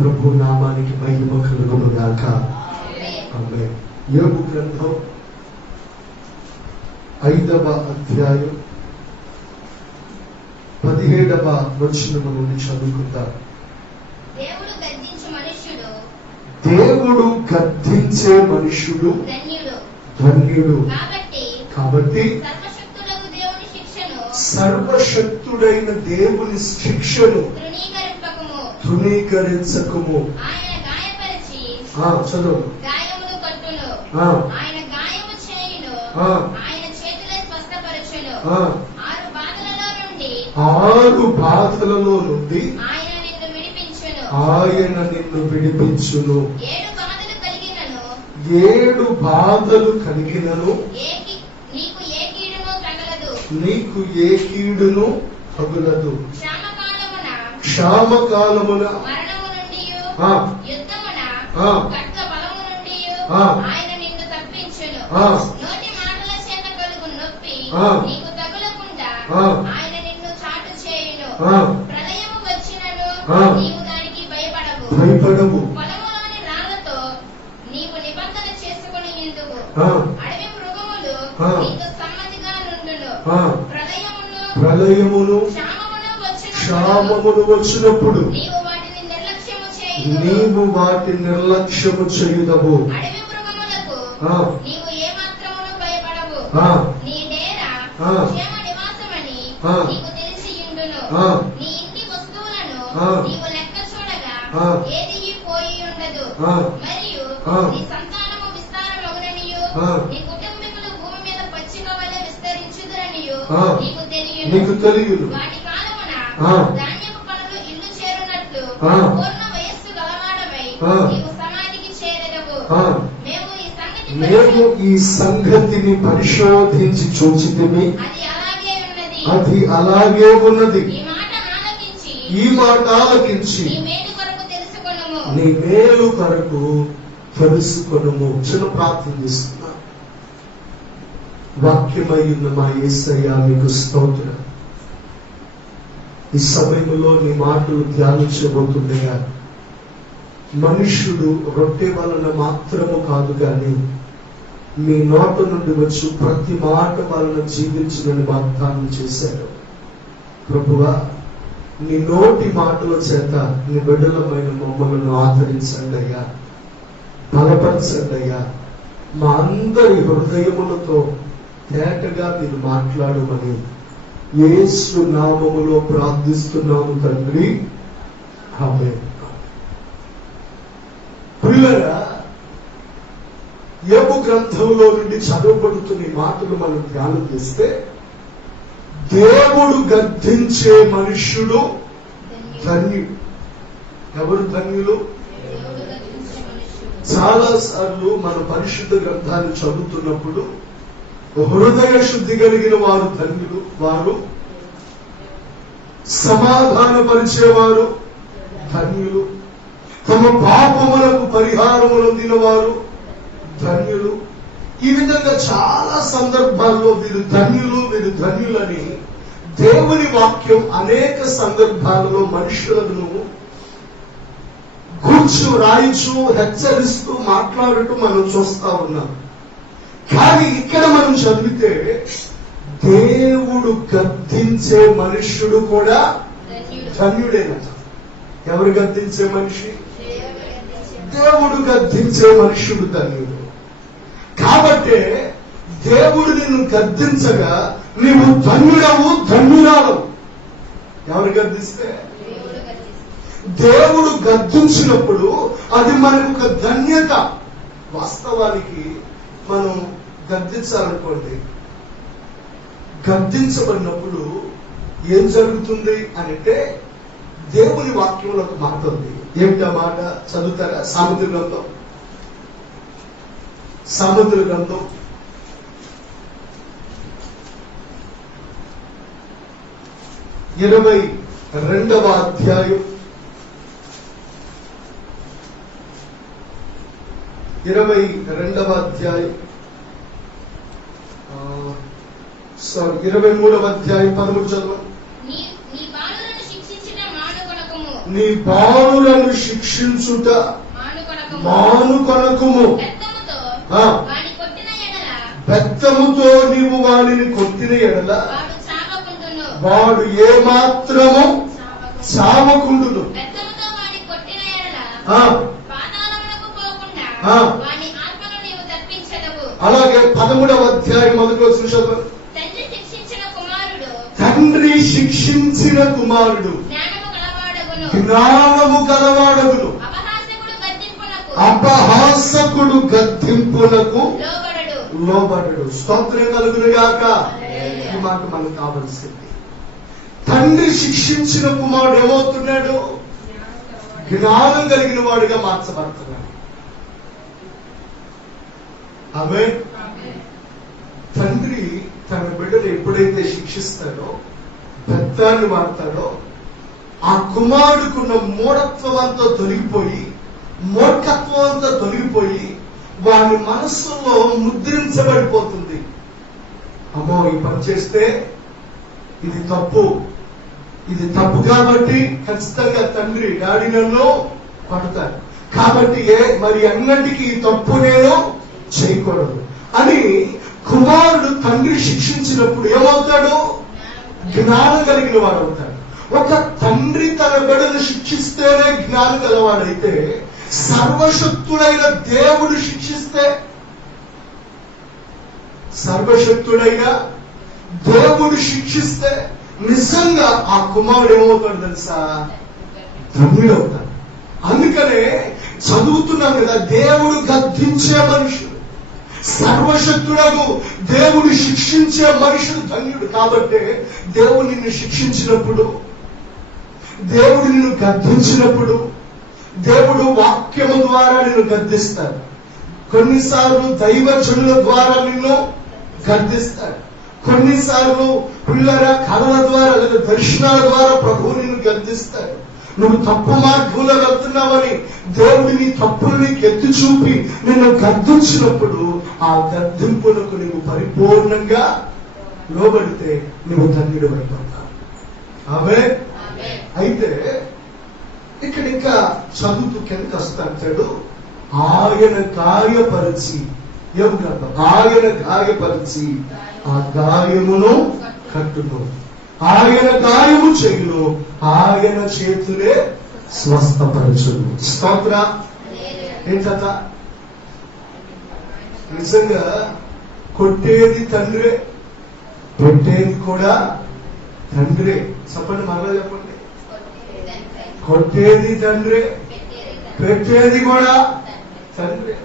ప్రభు నామానికి మహిమ కలుగును గాక. ఆమేన్. యోబు గ్రంథం 5వ అధ్యాయం 17వ వచనం నుండి చదువుకుందాం. దేవుడు గద్దించే మనుషుడు ధన్యుడు. కాబట్టి సర్వశక్తుడైన దేవుని శిక్షను తృణీకరించకము. చదువు. ఆరు బాధలలో నుండి ఆయన నిన్ను విడిపించును. 7 బాధలు కలిగినను నీకు ఏ కీడును తగులదు. క్షామకాలమున భయపడవు. ప్రళయమును క్షామమును వచ్చినప్పుడు నీవు వాటి నిర్లక్ష్యము చేయుదవు. నీకు తెలియదు. మేము ఈ సంగతిని పరిశోధించి చూచితిమి, అది అలాగే ఉన్నది. ఈ మాట ఆలకించి నీ మేలు కొరకు తెలుసుకొనుము. చిన్న ప్రార్థన చేస్తున్నా. వాక్యమై ఉన్న మా యేసయ్య మీకు స్తోత్రం. ఈ సమయంలో నీ మాటలు ధ్యానించబోతుండగా మనుష్యుడు రొట్టె వలన మాత్రము కాదు గాని మీ నోట నుండి వచ్చు ప్రతి మాట వలన జీవించునని వాగ్దానం చేశారు. ప్రభువా, నీ నోటి మాటల చేత నీ బిడ్డలమైన మమ్మల్ని ఆదరించండి అయ్యా, బలపరచండి అయ్యా. మా అందరి హృదయములతో తేటగా మీరు మాట్లాడమని యేసు నామములో ప్రార్థిస్తున్నాము తండ్రి. ఆమేన్. ప్రియులారా, యోబు గ్రంథంలో నుండి చదవబడుతున్న ఈ మాటలు మనం ధ్యానం చేస్తే, దేవుడు గద్దించే మనుష్యుడు ధన్యుడు. ఎవరు ధన్యులు? చాలా సార్లు మన పరిశుద్ధ గ్రంథాన్ని చదువుతున్నప్పుడు హృదయ శుద్ధి కలిగిన వారు ధన్యులు, వారు సమాధానపరిచేవారు ధన్యులు, తమ పాపములకు పరిహారములొందిన వారు ధన్యులు. ఈ విధంగా చాలా సందర్భాల్లో వీరు ధన్యులు, వీరు ధన్యులని దేవుని వాక్యం అనేక సందర్భాలలో మనుషులను కూర్చు రాయిచు హెచ్చరిస్తూ మాట్లాడుతూ మనం చూస్తా ఉన్నాం. కానీ ఇక్కడ మనం చదివితే దేవుడు గద్దించే మనుష్యుడు కూడా ధన్యుడేనట. ఎవరు గద్దించే మనిషి? దేవుడు గద్దించే మనుష్యుడు ధన్యుడు. కాబట్టి దేవుడు నిన్ను గద్దించగా నీవు ధన్యుడవు, ధన్యురాలవు. ఎవరు గద్దిస్తే? దేవుడు గద్దించినప్పుడు అది మనకు ఒక ధన్యత. వాస్తవానికి మనం గద్దించాలనుకోండి, గద్దించబడినప్పుడు ఏం జరుగుతుంది అంటే దేవుని వాక్యంలో ఒక మాట ఉంది. ఏమిటా మాట? చదువుతారా? సామెతల గ్రంథం 22వ అధ్యాయం 23వ అధ్యాయం 13వ అధ్యాయం 13 చదవండి. నీ బాలులను శిక్షించుట మానుకొనకుము. బెత్తముతో నీవు వాడిని కొట్టిన ఎడల వాడు ఏమాత్రము చావకుండును. అలాగే 13వ అధ్యాయం మొదటి వచ్చిన చదువు. తండ్రి శిక్షించిన కుమారుడు జ్ఞానము గలవాడగును, అపహాసకుడు గద్దింపులకు లోబడడు. స్తోత్రం కలుగునుగాక. ఈ మాట మనకు కావలసింది. తండ్రి శిక్షించిన కుమారుడు ఏమవుతున్నాడు? జ్ఞానం కలిగిన వాడిగా మార్చబడుతున్నాడు. ఆమేన్. తండ్రి తన బిడ్డను ఎప్పుడైతే శిక్షిస్తాడో, పెద్దాన్ని వాడతాడో, ఆ కుమారుడుకున్న మూఢత్వం అంతా తొలగిపోయి, మూర్ఖత్వం అంతా తొలగిపోయి వాడి మనస్సులో ముద్రించబడిపోతుంది. అమ్మో, ఈ పని చేస్తే ఇది తప్పు, ఇది తప్పు కాబట్టి ఖచ్చితంగా తండ్రి డాడీ నన్ను పడతాడు, కాబట్టి మరి అన్నిటికీ ఈ తప్పు నేను చేయకూడదు అని కుమారుడు తండ్రి శిక్షించినప్పుడు ఏమవుతాడు? జ్ఞానం కలిగిన వాడు అవుతాడు. ఒక తండ్రి తన బిడ్డను శిక్షిస్తేనే జ్ఞానం గలవాడైతే, సర్వశక్తుడైన దేవుడు శిక్షిస్తే, సర్వశక్తుడైన దేవుడు శిక్షిస్తే నిజంగా ఆ కుమారుడు ఏమవుతాడు తెలుసా? ధన్యుడు అవుతాడు. అందుకనే చదువుతున్నాం కదా, దేవుడు గద్దించే మనుషుడు, సర్వశక్తుడకు దేవుడు శిక్షించే మనుషుడు ధన్యుడు. కాబట్టి దేవుడు నిన్ను శిక్షించినప్పుడు, దేవుడు నిన్ను గద్దించినప్పుడు, దేవుడు వాక్యము ద్వారా నిన్ను గద్దిస్తాడు. కొన్నిసార్లు దైవజనుల ద్వారా నిన్ను గద్దిస్తాడు. కొన్నిసార్లు పిల్లల కళల ద్వారా లేదా దర్శనాల ద్వారా ప్రభువు నిన్ను గద్దిస్తాడు. నువ్వు తప్పు మార్గంలో వెళ్తున్నావని దేవుడు నీ తప్పులు నీకు ఎత్తి చూపి నిన్ను గద్దించినప్పుడు ఆ గద్దింపులకు నువ్వు పరిపూర్ణంగా లోబడితే నువ్వు ధన్యుడు అయిపోతావు. ఆమేన్. అయితే ఇక్కడ ఇంకా చదువుతూ కిందకి వస్తాడు. ఆయన గాయపరిచి, ఆయన గాయపరిచి ఆ గాయమును కట్టును, ఆయన గాయము చేయును, ఆయన చేతులే స్వస్థపరచును. స్తోత్ర. ఏంటట? నిజంగా కొట్టేది తండ్రే, పెట్టేది కూడా తండ్రే. చెప్పండి, మరలా చెప్పండి. కొట్టేది తండ్రే, పెట్టేది కూడా తండ్రే.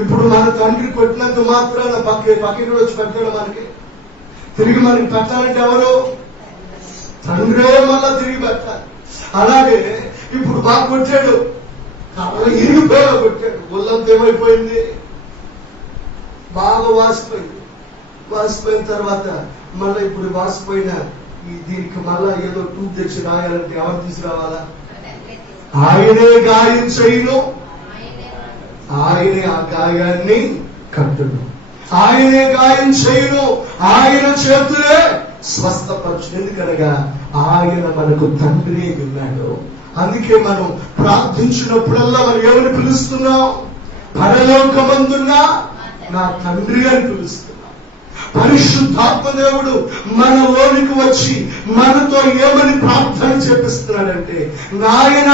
ఇప్పుడు మన తండ్రి కొట్టినంత మాత్రాన పక్కన వచ్చి పెట్టాడు మనకి. తిరిగి మనకి పెట్టాలంటే ఎవరు? తండ్రే మళ్ళా తిరిగి పెట్టాలి. అలాగే ఇప్పుడు బాగా కొట్టాడు, ఇరిగిపోయేలా కొట్టాడు, ఒళ్ళంతా ఏమైపోయింది? బాగా వాసిపోయింది. వాసిపోయిన తర్వాత మళ్ళీ ఇప్పుడు వాసిపోయిన దీనికి మళ్ళా ఏదో టూత్ తెచ్చి రాయాలంటే ఎవరు తీసుకురావాలా? ఆయనే గాయం చేయును, ఆయనే ఆ గాయాన్ని కట్టును, ఆయనే గాయం చేయును, ఆయన చేతులే స్వస్థపరచు. ఎందుకనగా ఆయన మనకు తండ్రి ఉన్నాడు. అందుకే మనం ప్రార్థించినప్పుడల్లా మనం ఎవరిని పిలుస్తున్నాం? పరలోకమందున్నా నా తండ్రి అని పిలుస్తున్నాం. పరిశుద్ధాత్మ దేవుడు మనలోనికి వచ్చి మనతో ఏమని ప్రార్థన చేపిస్తున్నాడంటే, నాయన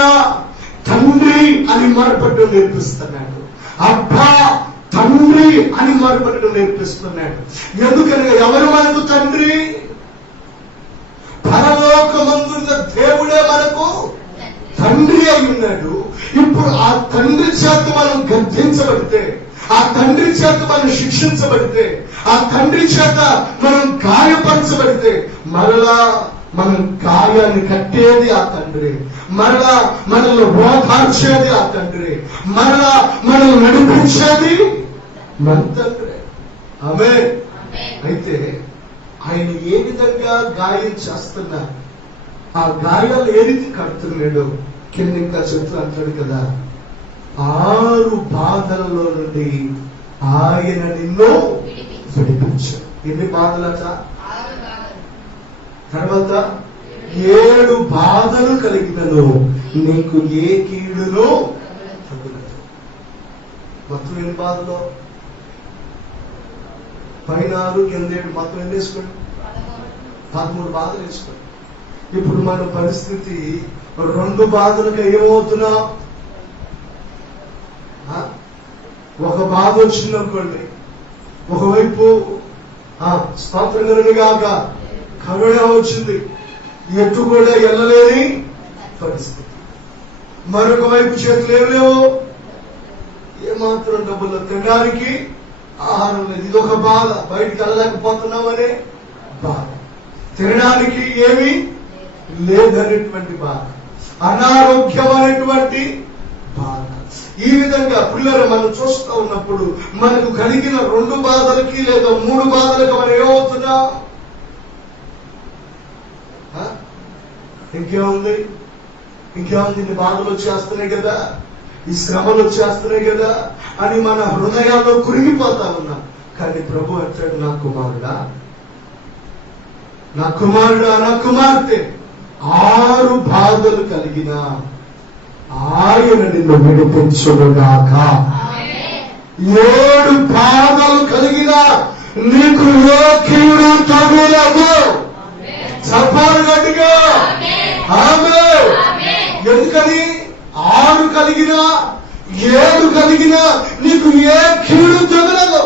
తండ్రి అని మొరపెట్టడం నేర్పిస్తున్నాడు, అబ్బా తండ్రి అని మొరపెట్టడం నేర్పిస్తున్నాడు. ఎందుకనగా ఎవరు మనకు తండ్రి? పరలోకమందున్న దేవుడే మనకు తండ్రి అయి ఉన్నాడు. ఇప్పుడు ఆ తండ్రి చేత మనం గద్దించబడితే, ఆ తండ్రి చేత మనం శిక్షించబడితే, ఆ తండ్రి చేత మనం గాయపరచబడితే, మరలా మనం గాయాన్ని కట్టేది ఆ తండ్రి, మరలా మనల్ని ఓదార్చేది ఆ తండ్రి, మరలా మనల్ని నడిపించేది మన తండ్రి. ఆమేన్. అయితే ఆయన ఏ విధంగా గాయం చేస్తున్నా, ఆ గాయాలు ఏ రీతి కడుతున్నాడు కింద ఇంకా చెప్తూ అంటాడు కదా, 6 బాధలలో నుండి ఆయన నిన్ను విడిపించాడు. ఎన్ని బాధలట? తర్వాత 7 బాధలు కలిగినను నీకు ఏ కీడును తగులదు. మొత్తం ఎన్ని బాధలు? పైన 6 కింద 7, మొత్తం ఎన్ని వేసుకోండి? 13 బాధలు వేసుకోండి. ఇప్పుడు మన పరిస్థితి 2 బాధలకు ఏమవుతున్నాం? ఒక బాధ వచ్చిందనుకోండి, ఒకవైపు స్తోత్రంగాక కరోనా వచ్చింది, ఎటు కూడా వెళ్ళలేని పరిస్థితి. మరొక వైపు చేతులు ఏమలేవు, ఏమాత్రం డబ్బులు తినడానికి ఆహారం లేదు. ఇదొక బాధ. బయటికి వెళ్ళలేకపోతున్నామనే బాధ, తినడానికి ఏమీ లేదనేటువంటి బాధ, అనారోగ్యం అనేటువంటి బాధ. ఈ విధంగా పిల్లలు మనం చూస్తూ ఉన్నప్పుడు మనకు కలిగిన 2 బాధలకి లేదా 3 బాధలకు మనం ఏమవుతున్నాం? ఇంకేముంది? ఇన్ని బాధలు వచ్చేస్తున్నాయి కదా, ఈ శ్రమలు వచ్చేస్తున్నాయి కదా అని మన హృదయాల్లో కురిగిపోతా ఉన్నాం. కానీ ప్రభు అంటాడు, నా కుమారుడా, నా కుమారుడా, నా కుమార్తె, 6 బాధలు కలిగిన ఆయన నిన్ను విడిపించుగాక. 7 బాధలు కలిగిన నీకు ఏ కీడు తగులదు. చెప్పాలి గట్టిగా ఆమేన్. ఎందుకని? 6 కలిగిన 7 కలిగిన నీకు ఏ కీడు తగులదు.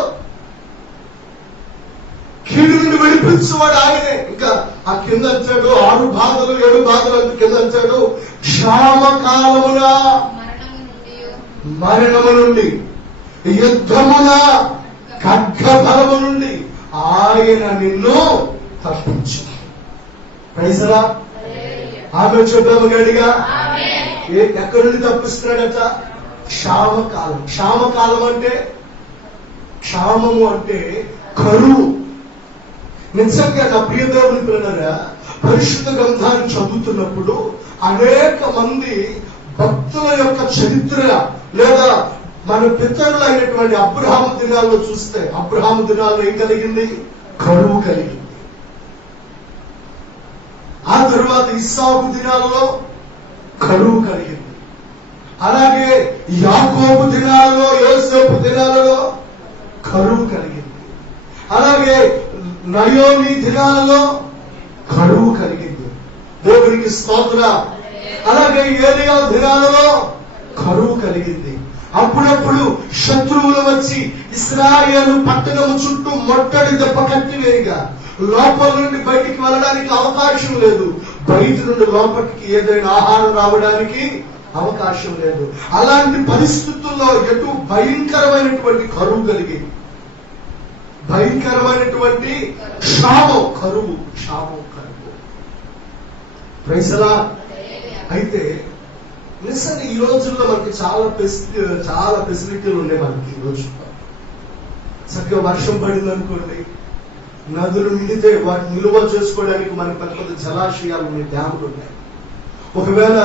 కీడు నుండి విడిపించేవాడు ఆయనే. ఇంకా ఆ కింద అంటాడు 6 బాధలు 7 బాధలు అంటూ కింద అంటాడు, క్షామకాలమున మరణము నుండి, యుద్ధమున ఖడ్గబలము నుండి ఆయన నిన్ను తప్పించు. ప్రైజరా ఆమె చూద్దాము గడిగా. ఎక్కడి నుండి తప్పిస్తున్నాడట? క్షామకాలం. క్షామకాలం అంటే, క్షామము అంటే కరువు. నిజంగా నా ప్రియ దేవుని పిల్లలారా, పరిశుద్ధ గ్రంథాన్ని చదువుతున్నప్పుడు అనేక మంది భక్తుల యొక్క చరిత్ర లేదా మన పితరులు అయినటువంటి అబ్రహాము దినాల్లో చూస్తే, అబ్రహాము దినాల్లో ఏం కలిగింది? కరువు కలిగింది. ఆ తరువాత ఇస్సాకు దినాలలో కరువు కలిగింది. అలాగే యాకోబు దినాలలో, యోసేపు దినాలలో కరువు కలిగింది. అలాగే నయోమి దినాలలో కరువు కలిగింది. దేవునికి స్తోత్రం. అలాగే ఏలియా దినాలలో కరువు కలిగింది. అప్పుడప్పుడు శత్రువులు వచ్చి ఇశ్రాయేలు పట్టణం చుట్టూ మొట్టడి దెబ్బ కట్టివేయగా లోపల నుండి బయటికి వెళ్ళడానికి అవకాశం లేదు, బయట నుండి లోపలికి ఏదైనా ఆహారం రావడానికి అవకాశం లేదు. అలాంటి పరిస్థితుల్లో ఎటు భయంకరమైనటువంటి కరువు కలిగింది, భయంకరమైనటువంటి క్షామం, కరువు. ప్రైసలా. అయితే నిజంగా ఈ రోజుల్లో మనకి చాలా ఫెసిలిటీలు ఉన్నాయి. మనకి ఈ రోజు చక్కగా వర్షం పడింది అనుకోండి, నదులు నిండితే వాటిని నిల్వ చేసుకోవడానికి మనకి పెద్ద పెద్ద జలాశయాలు ఉన్నాయి, డ్యాములు ఉన్నాయి. ఒకవేళ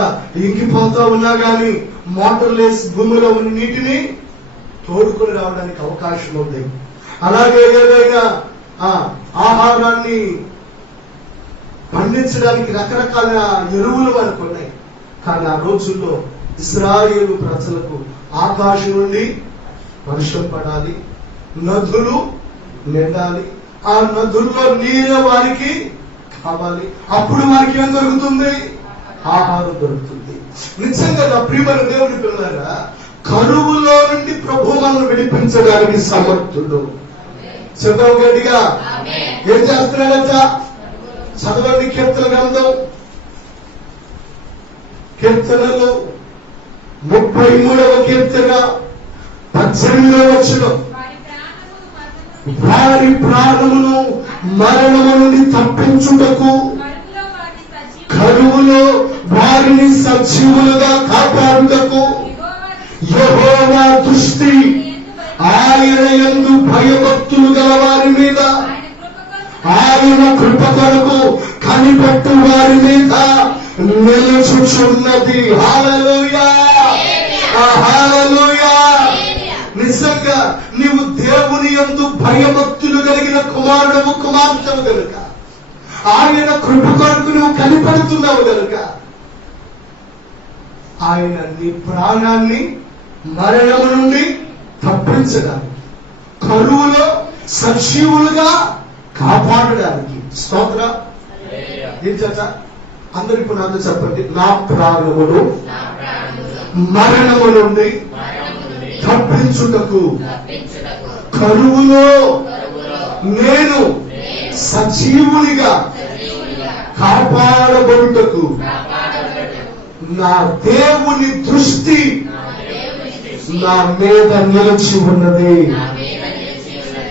ఇంకిపోతా ఉన్నా కానీ మోటార్లు వేసి భూమిలో ఉన్న నీటిని తోడుకొని రావడానికి అవకాశం ఉంది. అలాగే ఏదైనా ఆహారాన్ని పండించడానికి రకరకాల ఎరువులు మనకు ఉన్నాయి. కానీ ఆ రోజుల్లో ఇశ్రాయేలు ప్రజలకు ఆకాశం నుండి వర్షం పడాలి, నదులు నిండాలి, ఆ నదుల్లో నీరు వారికి కావాలి. అప్పుడు వారికి ఏం దొరుకుతుంది? ఆహారం దొరుకుతుంది. నిజంగా నా ప్రియమైన దేవుని పిల్లలారా, కరువులో నుండి ప్రభు మనల్ని విడిపించడానికి సమర్థుడు. చెప్పాం గట్టిగా. ఏం చేస్తున్నాడట? చదవండి కీర్తన గ్రంథం, కీర్తనలు 33వ కీర్తన 18వ వచనం. వారి ప్రాణమును మరణము నుండి తప్పించుటకు, కరువులో వారిని సజీవులుగా కాపాడుటకు యెహోవా దృష్టి ఆయన యందు భయభక్తులు గల వారి మీద, ఆయన కృప కొరకు కనిపెట్టు వారి మీద నిలుచుచున్నది. హల్లెలూయా, హల్లెలూయా. నిజంగా నీవు దేవుని యందు భయభక్తులు కలిగిన కుమారుడవు, కుమార్తెవు కనుక ఆయన కృప కొరకు నువ్వు కనిపెడుతున్నావు కనుక ఆయన నీ ప్రాణాన్ని మరణము నుండి తప్పించడానికి, కరువులో సజీవులుగా కాపాడడానికి. స్తోత్రం. ఏం చేత అందరు ఇప్పుడు నాతో చెప్పండి, నా ప్రాణమును మరణము నుండి తప్పించుటకు కరువులో నేను సజీవునిగా కాపాడబడుటకు నా దేవుని దృష్టి నా మీద నిలిచి ఉన్నది.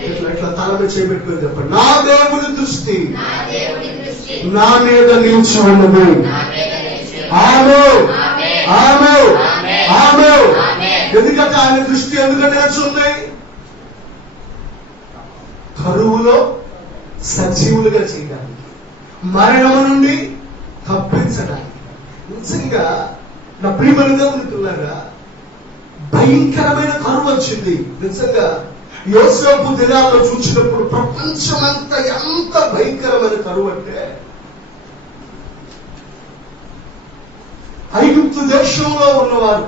ఇట్లా తల మీద చేయబెట్టుకుని చెప్పండి, నా దేవుని దృష్టి నా మీద నిలిచి ఉన్నది. ఆమేన్, ఆమేన్, ఆమేన్. ఎందుకంటే ఆయన దృష్టి ఎందుకంటే ఉంది, కరువులో సజీవులుగా చేయడానికి, మరణం నుండి తప్పించడానికి. నిజంగా నా ప్రియమైన దేవుని పిల్లగా భయంకరమైన కరువు వచ్చింది. నిజంగా యోసేపు దినాల్లో చూసినప్పుడు ప్రపంచమంతా ఎంత భయంకరమైన కరువు అంటే, ఐగుప్తు దేశంలో ఉన్నవారు,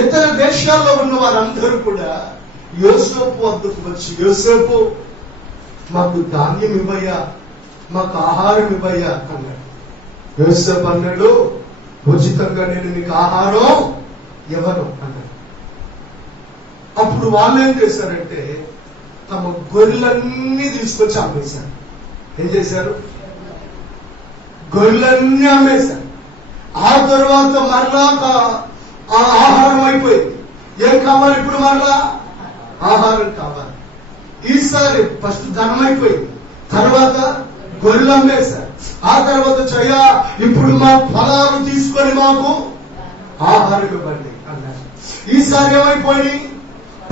ఇతర దేశాల్లో ఉన్న వారందరూ కూడా యోసేపు వద్దకు వచ్చి, యోసేపు మాకు ధాన్యం ఇవ్వయ్యా, మాకు ఆహారం ఇవ్వయ్యా అన్నాడు. యోసేపు అన్నాడు, ఉచితంగా నేను నీకు ఆహారం ఇవ్వను అన్నాడు. అప్పుడు వాళ్ళు ఏం చేశారంటే తమ గొర్రెలన్నీ తీసుకొచ్చి అమ్మేశారు. ఏం చేశారు? గొర్రెలన్నీ అమ్మేశారు. ఆ తర్వాత మరలా ఆహారం అయిపోయింది. ఏం కావాలి ఇప్పుడు? మరలా ఆహారం కావాలి. ఈసారి ఫస్ట్ ధనం అయిపోయింది, తర్వాత గొర్రెలు అమ్మేశారు. ఆ తర్వాత చయ్యా ఇప్పుడు మా ఫలాలు తీసుకొని మాకు ఆహారం ఇవ్వండి అన్నారు. ఈసారి ఏమైపోయి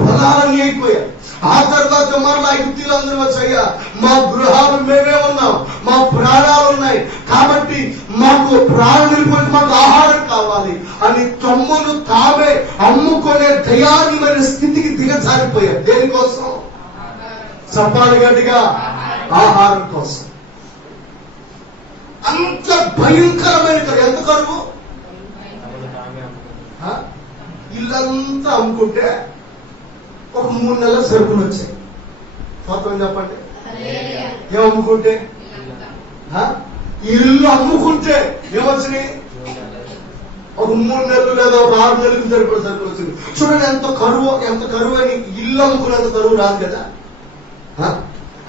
ఫలాలన్నీ అయిపోయాయి. ఆ తర్వాత మరలా ఐగుప్తీయులందరూ వచ్చయ్యా మా గృహాలు మేమే ఉన్నాం, మా ప్రాణాలు ఉన్నాయి, కాబట్టి మాకు ప్రాణం నిలిపోయి మాకు ఆహారం కావాలి అని తమ్మును తామే అమ్ముకునే దయానీయమైన స్థితికి దిగజారిపోయారు. దేనికోసం? చప్పాలి గట్టిగా, ఆహారం కోసం. అంత భయంకరమైన కరువు. ఎంత కరువు? ఇల్లంతా అమ్ముకుంటే ఒక 3 నెలల సరుకులు వచ్చాయి. మొత్తం చెప్పండి, ఏం అమ్ముకుంటే? ఇల్లు అమ్ముకుంటే ఏమొచ్చినాయి? ఒక 3 నెలలు లేదా ఒక 6 నెలలకు సరిపడే సరుకులు వచ్చింది. చూడండి ఎంత కరువు, ఎంత కరువు అని. ఇల్లు అమ్ముకునేంత కరువు రాదు కదా.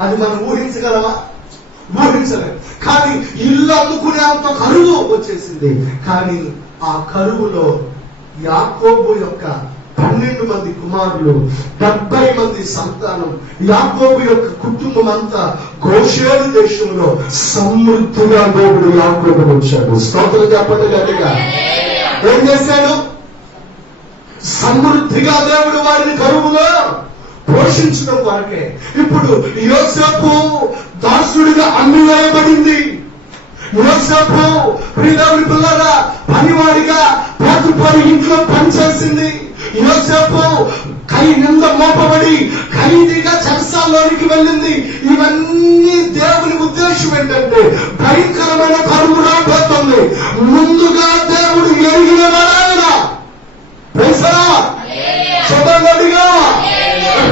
అది మనం ఊహించగలమా? ఊహించలేము. కానీ ఇల్లు అమ్ముకునేంత కరువు వచ్చేసింది. కానీ ఆ కరువులో యాకోబు యొక్క 12 మంది కుమారులు, 70 మంది సంతానం, యాకోబు యొక్క కుటుంబం అంతా గోషేను దేశంలో సమృద్ధిగా దేవుడు యాకోబును ఉంచాడు. స్తోత్రం చెప్పండి గట్టిగా. ఏం చేశాడు? సమృద్ధిగా దేవుడు వారిని కరువులో పోషించడం కొరకే. ఇప్పుడు యోసేపు దాసుడిగా అమ్మివేయబడింది. యోసేపు ప్రియదేవుని పిల్లరా పనివాడిగా పోతుపోయి ఇంట్లో పనిచేసింది. యోసేపు కై నింద మోపబడి ఖైదీగా చెరసాల్లోనికి వెళ్ళింది. ఇవన్నీ దేవుని ఉద్దేశం ఏంటంటే భయంకరమైన కరువు రాబోతుంది. ముందుగా దేవుడు ఎరిగిన వాడాయన చెప్పగలిగా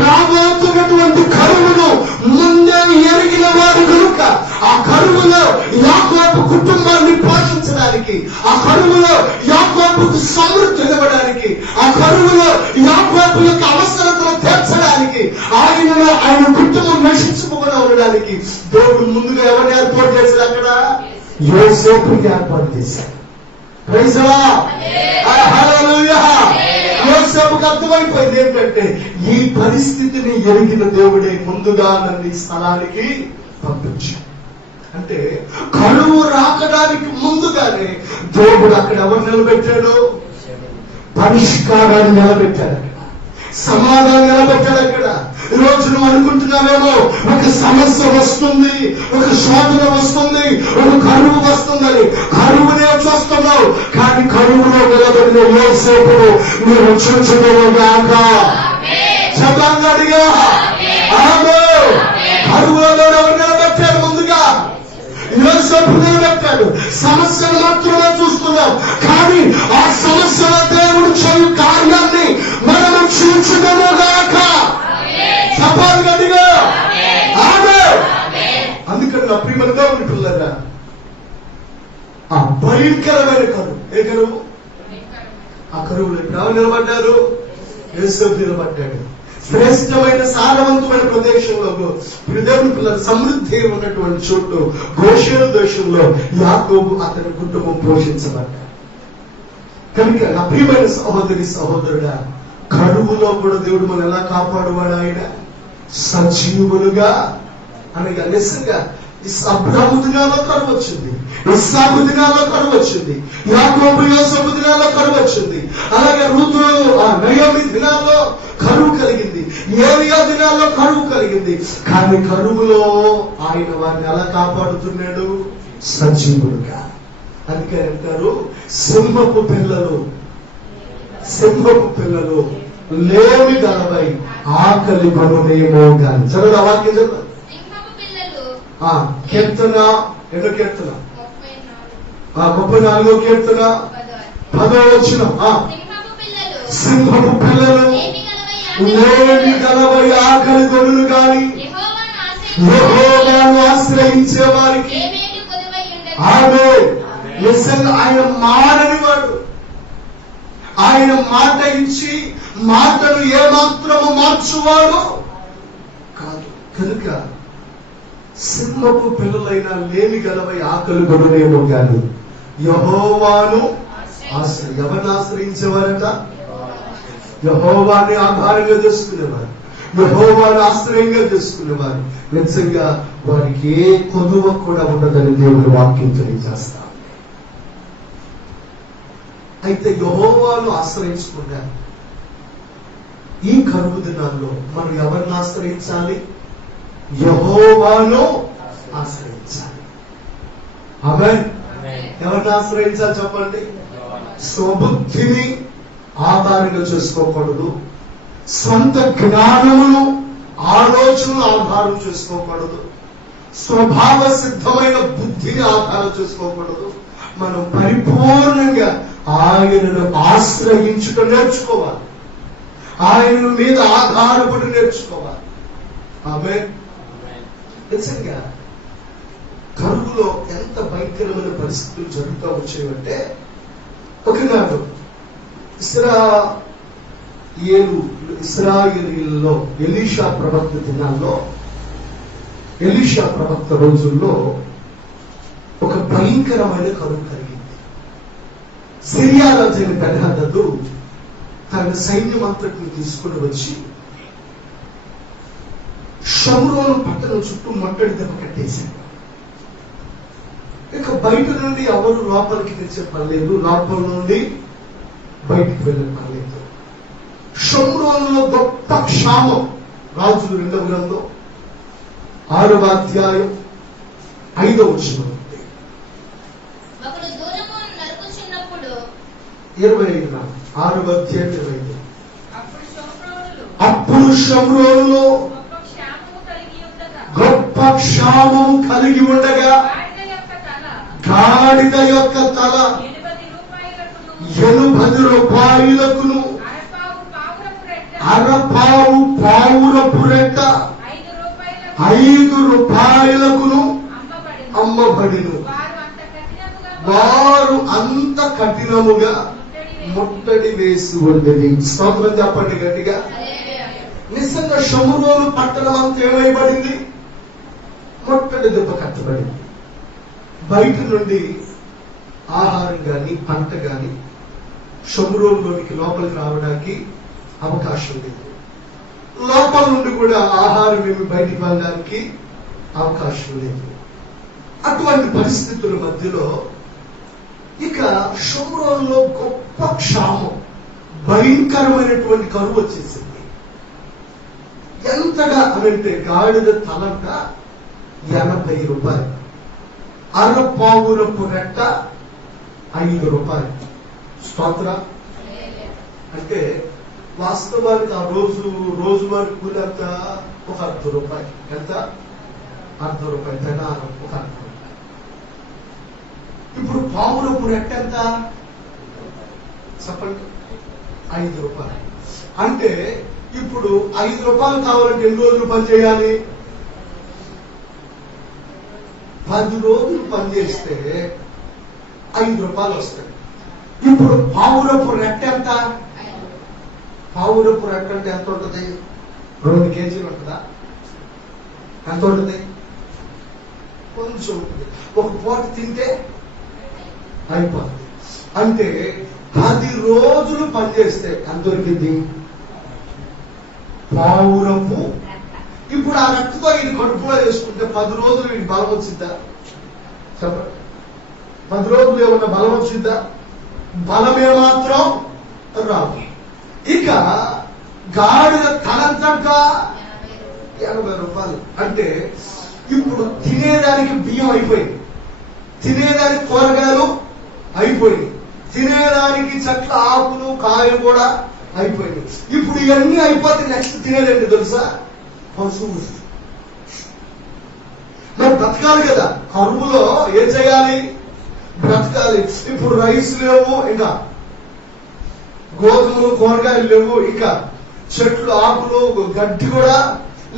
రాబోతున్నటువంటి కరువును ముందే ఎరిగిన వాడు కనుక ఆ కరువులో యాకోబు కుటుంబాన్ని పోషించడానికి, ఆ కరువులో యాకోబుకు సమృద్ధి ఇవ్వడానికి, ఆ కరువులో యాకోబు యొక్క అవసరతను తీర్చడానికి, ఆయన కుటుంబం నశించుకోకుండా ఉండడానికి దేవుడు ముందుగా ఎవరిని ఏర్పాటు చేశాడు? అక్కడ యోసేపుని ఏర్పాటు చేశాడు. ప్రైజ్ హల్లెలూయా. యోసేపుకు అర్థమైపోయింది ఏంటంటే ఈ పరిస్థితిని ఎరిగిన దేవుడే ముందుగా నన్ను ఈ స్థలానికి పంపించాడు. అంటే కరువు రాకడానికి ముందుగానే దేవుడు అక్కడ ఎవరు నిలబెట్టాడు? పరిష్కారాన్ని నిలబెట్టాడు, అక్కడ సమాధానం నిలబెట్టాడు. అక్కడ ఈరోజు నువ్వు అనుకుంటున్నావేమో ఒక సమస్య వస్తుంది, ఒక శోధన వస్తుంది, ఒక కరువు వస్తుందని. కరువునే చూస్తున్నావు, కానీ కరువులో నిలబడిన యోసేపును మీరు చూచుకోగాక. చెప్పండిగా కరువులో ఎవరు నిలబెట్టాడు? ముందుగా యోసేపు సమస్యను మాత్రమే చూస్తున్నాం, కానీ ఆ సమస్యలో దేవుడు చేయు కార్యాన్ని మనము చూచుదముగాక. చెప్పాలి గట్టిగా ఆమేన్. అందుకని నా ప్రియమైన ఉంటున్నారా, ఆ భయంకరమైన కరువు, ఏ కరువు? ఆ కరువులో ఎవరు నిలబడ్డారు? యేసు నిలబడ్డాడు. శ్రేష్టమైన సారవంతమైన ప్రదేశంలో దేవుని పిల్లలు సమృద్ధి ఉన్నటువంటి చోటు గోషేను దేశంలో యాకోబు అతని కుటుంబం పోషించబడ్డాడు. కనుక నా ప్రియమైన సహోదరి సహోదరుడా, కరువులో కూడా దేవుడు మనం ఎలా కాపాడువాడు? ఆయన సజీవులుగా అనగా నిజంగా అబ్రాహాము దినాల్లో కరువు వచ్చింది, ఇస్సాకు దినాల్లో కరువు వచ్చింది, యాకోబు యోసేపు దినాల్లో కరువు వచ్చింది, అలాగే రూతు నయోమి దినాల్లో కరువు కలిగింది, ఏలియా దినాల్లో కరువు కలిగింది. కానీ కరువులో ఆయన వారిని ఎలా కాపాడుతున్నాడు? సజీవులుగా. అందుకే అంటారు, సింహపు పిల్లలు లేమి గలవై ఆకలి కొనునేమో గాని. చదువు ఆ వాక్యం చదువు. కీర్తన ఎన్నో కీర్తన? 34వ కీర్తన 10వ వచనం. సింహపు పిల్లలు లేమి గలవై ఆకలి కొనులు గాని యెహోవాను ఆశ్రయించే వారికి. ఆమేన్. నిజంగా ఆయన మారని వాడు. ఆయన మాట ఇచ్చి మాటను ఏమాత్రము మార్చువాడు కాదు. కనుక సింహపు పిల్లలైనా లేమి గలవై ఆకలి కొనునేమో గాని యెహోవాను ఎవరిని ఆశ్రయించేవారట? యెహోవాని ఆధారంగా చేసుకునేవారు, యెహోవాను ఆశ్రయంగా చేసుకునేవారు. నిజంగా వారికి ఏ కొదువ కూడా ఉండదని దేవుని వాక్యం తెలియజేస్తారు. అయితే యెహోవాను ఆశ్రయించకుండా ఈ కరువు దినాల్లో మనం ఎవరిని ఆశ్రయించాలి? యెహోవాను ఆశ్రయించాలి. ఆమేన్. ఎవరిని ఆశ్రయించాలి చెప్పండి? స్వబుద్ధిని ఆధారంగా చేసుకోకూడదు, స్వంత జ్ఞానమును ఆలోచనలు ఆధారం చేసుకోకూడదు, స్వభావ సిద్ధమైన బుద్ధిని ఆధారం చేసుకోకూడదు. మనం పరిపూర్ణంగా ఆయనను ఆశ్రయించుట నేర్చుకోవాలి, ఆయన మీద ఆధారపడి నేర్చుకోవాలి. ఆమేన్. నిజంగా కరువులో ఎంత భయంకరమైన పరిస్థితులు జరుగుతూ వచ్చాయంటే, ఒకనాడు ఇశ్రాయేలీయుల్లో ఎలీషా ప్రవక్త దినాల్లో, ఎలీషా ప్రవక్త రోజుల్లో ఒక భయంకరమైన కరువు కలిగింది. సిరియా రాజు అయిన బెన్హదదు తన సైన్యం అంతటిని తీసుకుని వచ్చి షోమ్రోను పట్టణం చుట్టూ మొట్టడి దెబ్బ కట్టేశాడు. ఇక బయట నుండి ఎవరు లోపలికి తెచ్చే పర్లేదు, లోపల నుండి బయటికి వెళ్ళే పర్లేదు. షోమ్రోనులో గొప్ప క్షామం. రాజులు 2వ గ్రంథం 6వ అధ్యాయం 5వ వచనం 25 6వ అధ్యాయం 25. అప్పుడు షోమ్రోనులో గొప్ప క్షామము కలిగి ఉండగా గాడిద యొక్క తల 80 రూపాయలకును అరపావు పావురపు రెట్ట 5 రూపాయలకును అమ్మబడిను. వారు అంత కఠినముగా ముట్టడి వేసి ఉండేది. స్తోత్రం చెప్పండి గట్టిగా. నిజంగా షోమ్రోను పట్టణం అంతా ఏమైబడింది? ముట్టడి దెబ్బ కట్టబడింది. బయట నుండి ఆహారం గాని పంట గాని షోమ్రోనులోనికి లోపలికి రావడానికి అవకాశం లేదు. లోపల నుండి కూడా ఆహారం ఏమి బయటికి వెళ్ళడానికి అవకాశం లేదు. అటువంటి పరిస్థితుల మధ్యలో ఇక షోమ్రోనులో గొప్ప క్షామం, భయంకరమైనటువంటి కరువు వచ్చేసింది. ఎంతగా అనంటే గాడిద తలంట 80 రూపాయలు, అరపావురపు రెట్ట 5 రూపాయలు. స్తోత్ర. అంటే వాస్తవానికి ఆ రోజువారి కూలి అంత ఒక 10 రూపాయలు. ఎంత? 10 రూపాయలు. పెనారం ఒక 10 రూపాయలు. ఇప్పుడు పావురపు రెట్ట ఎంత చెప్పండి? 5 రూపాయలు. అంటే ఇప్పుడు 5 రూపాయలు కావాలంటే ఎన్ని రోజులు పనిచేయాలి? 10 రోజులు పనిచేస్తే 5 రూపాయలు వస్తాయి. ఇప్పుడు పావురపు రెట్ట ఎంత? పావురపు రెట్ట అంటే ఎంత ఉంటుంది? 2 కేజీలు ఉంటుందా? ఎంత ఉంటుంది? కొంచెం ఉంటుంది. ఒక పూట తింటే అయిపోతుంది. అంటే 10 రోజులు పనిచేస్తే ఎంత దొరికింది? పావురపు. ఇప్పుడు ఆ రెట్టతో ఇది కడుపులో వేసుకుంటే 10 రోజులు వీడి బలం వచ్చిద్దా? చెప్పండి. 10 రోజులు ఏమన్నా బలం వచ్చిద్దా? బలమే మాత్రం రాదు. ఇక గాడిద తలంతంట 80 రూపాయలు. అంటే ఇప్పుడు తినేదానికి బియ్యం అయిపోయింది, తినేదానికి కూరగాయలు అయిపోయింది, తినేదానికి చెట్ల ఆకులు కాయలు కూడా అయిపోయింది. ఇప్పుడు ఇవన్నీ అయిపోతే నెక్స్ట్ తినేదండి తెలుసా? పశువు. మరి బ్రతకాలి కదా, కరువులో ఏం చేయాలి? బ్రతకాలి. ఇప్పుడు రైస్ లేవు, ఇంకా గోధుమలు కూరగాయలు లేవు, ఇంకా చెట్లు ఆకులు గడ్డి కూడా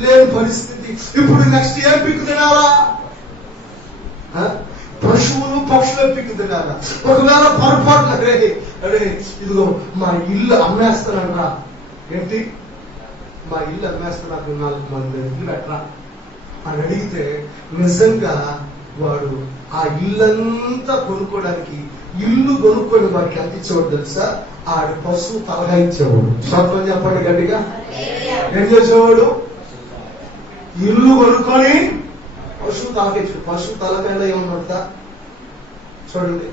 లేని పరిస్థితి. ఇప్పుడు నెక్స్ట్ ఏం పిక్కు తినాలా? పశువులు పక్షులు పిక్కు తినాలా? ఒకవేళ పొరపాటున అరే ఇదిగో మా ఇల్లు అమ్మేస్తానరా, ఏంటి మా ఇల్లు అమ్మేస్తాను 4 మంది ఇల్లు పెట్టరా అని అడిగితే నిజంగా వాడు ఆ ఇల్లంతా కొనుక్కోవడానికి ఇల్లు కొనుక్కొని వాడికి ఎంత ఇచ్చేవాడు తెలుసా? ఆడి పశువు తలగా ఇచ్చేవాడు. స్వత్వం చెప్పండి గట్టిగా. ఏం చేసేవాడు? ఇల్లు కొనుక్కొని పశువు తలకిచ్చాడు. పశువు తలకాయలో ఏమన్నా ఉంటుందా? చూడండి,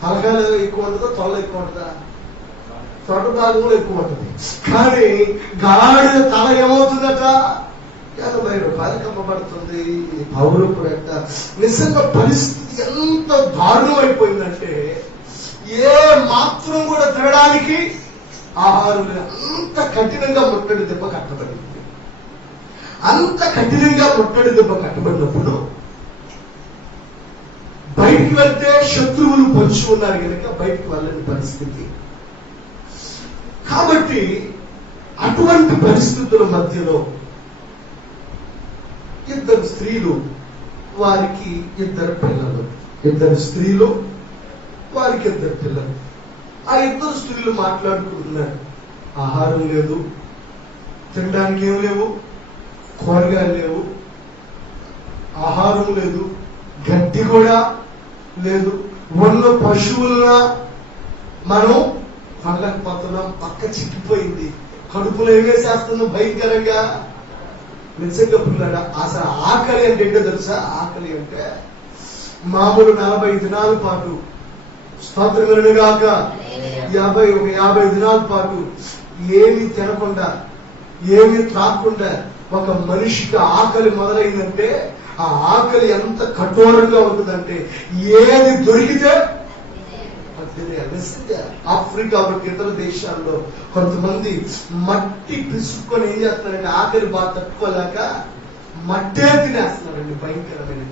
తలకాయలో ఎక్కువ ఉంటుందా? తొల్ల ఎక్కువ ఉంటుందా? తొడ భాగంలో ఎక్కువ ఉంటుంది. కానీ గాడిద తల ఏమవుతుందట? 80 రూపాయలకు అమ్మబడుతుంది. పౌరపు రెట్ట. నిజంగా పరిస్థితి ఎంత దారుణం అయిపోయిందంటే ఏ మాత్రం కూడా తినడానికి ఆహారం లేదు. అంత కఠినంగా ముట్టడి దెబ్బ కట్టబడింది. అంత కఠినంగా ముట్టడి దెబ్బ కట్టబడినప్పుడు బయటికి వెళ్తే శత్రువులు పొంచి ఉన్నారు కనుక బయటికి వెళ్ళని పరిస్థితి. కాబట్టి అటువంటి పరిస్థితుల మధ్యలో 2 స్త్రీలు, వారికి 2 పిల్లలు. 2 స్త్రీలు, వారికి 2 పిల్లలు. ఆ 2 స్త్రీలు మాట్లాడుకుంటున్నారు. ఆహారం లేదు, తినడానికి ఏం లేవు, కూరగాయలు లేవు, ఆహారం లేదు, గడ్డి కూడా లేదు. ఉన్న పశువులన మనం పండకపోతున్నాం, పక్క చిక్కిపోయింది, కడుపులో ఏమేసేస్తున్నాం భయంకరంగా. నిజంగా పిల్లడా, అసలు ఆకలి అంటే ఏంటో తెలుసా? ఆకలి అంటే మామూలు 40 దినాల పాటు స్తోత్రములను గాక 50 దినాల పాటు ఏమి తినకుండా ఏమి త్రాగకుండా ఒక మనిషికి ఆకలి మొదలైందంటే ఆ ఆకలి ఎంత కఠోరంగా ఉంటుందంటే ఏది దొరికితే ఆఫ్రికా ఇతర దేశాల్లో కొంతమంది మట్టి పిసుకొని ఏం చేస్తున్నారంటే ఆకలి బాగా తట్టుకోలేక మట్టే తినేస్తున్నారండి, భయంకరమైన.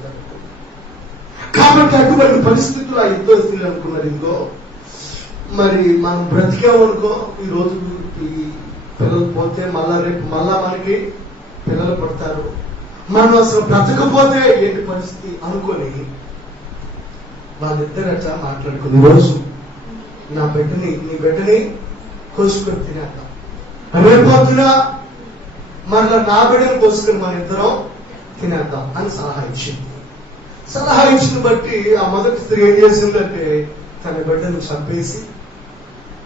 కాబట్టి అటువంటి పరిస్థితులు ఆ 2 స్త్రీలు అనుకున్నారు, ఇంకో మరి మనం బ్రతికామనుకో ఈ రోజు ఈ పిల్లలు పోతే మళ్ళా రేపు మళ్ళా మనకి పిల్లలు పడతారు, మనం అసలు బ్రతకపోతే ఏంటి పరిస్థితి అనుకొని వాళ్ళిద్దరు అట్లా మాట్లాడుకుని రోజు నీ బిడ్డని కోసుకొని తినేద్దాం, రేపొద్దున మరలా నా బిడ్డను కోసుకొని మన ఇద్దరం తినేద్దాం అని సలహా ఇచ్చింది. సలహా ఇచ్చిన బట్టి ఆ మొదటి స్త్రీ ఏం చేసిందంటే తన బిడ్డను చంపేసి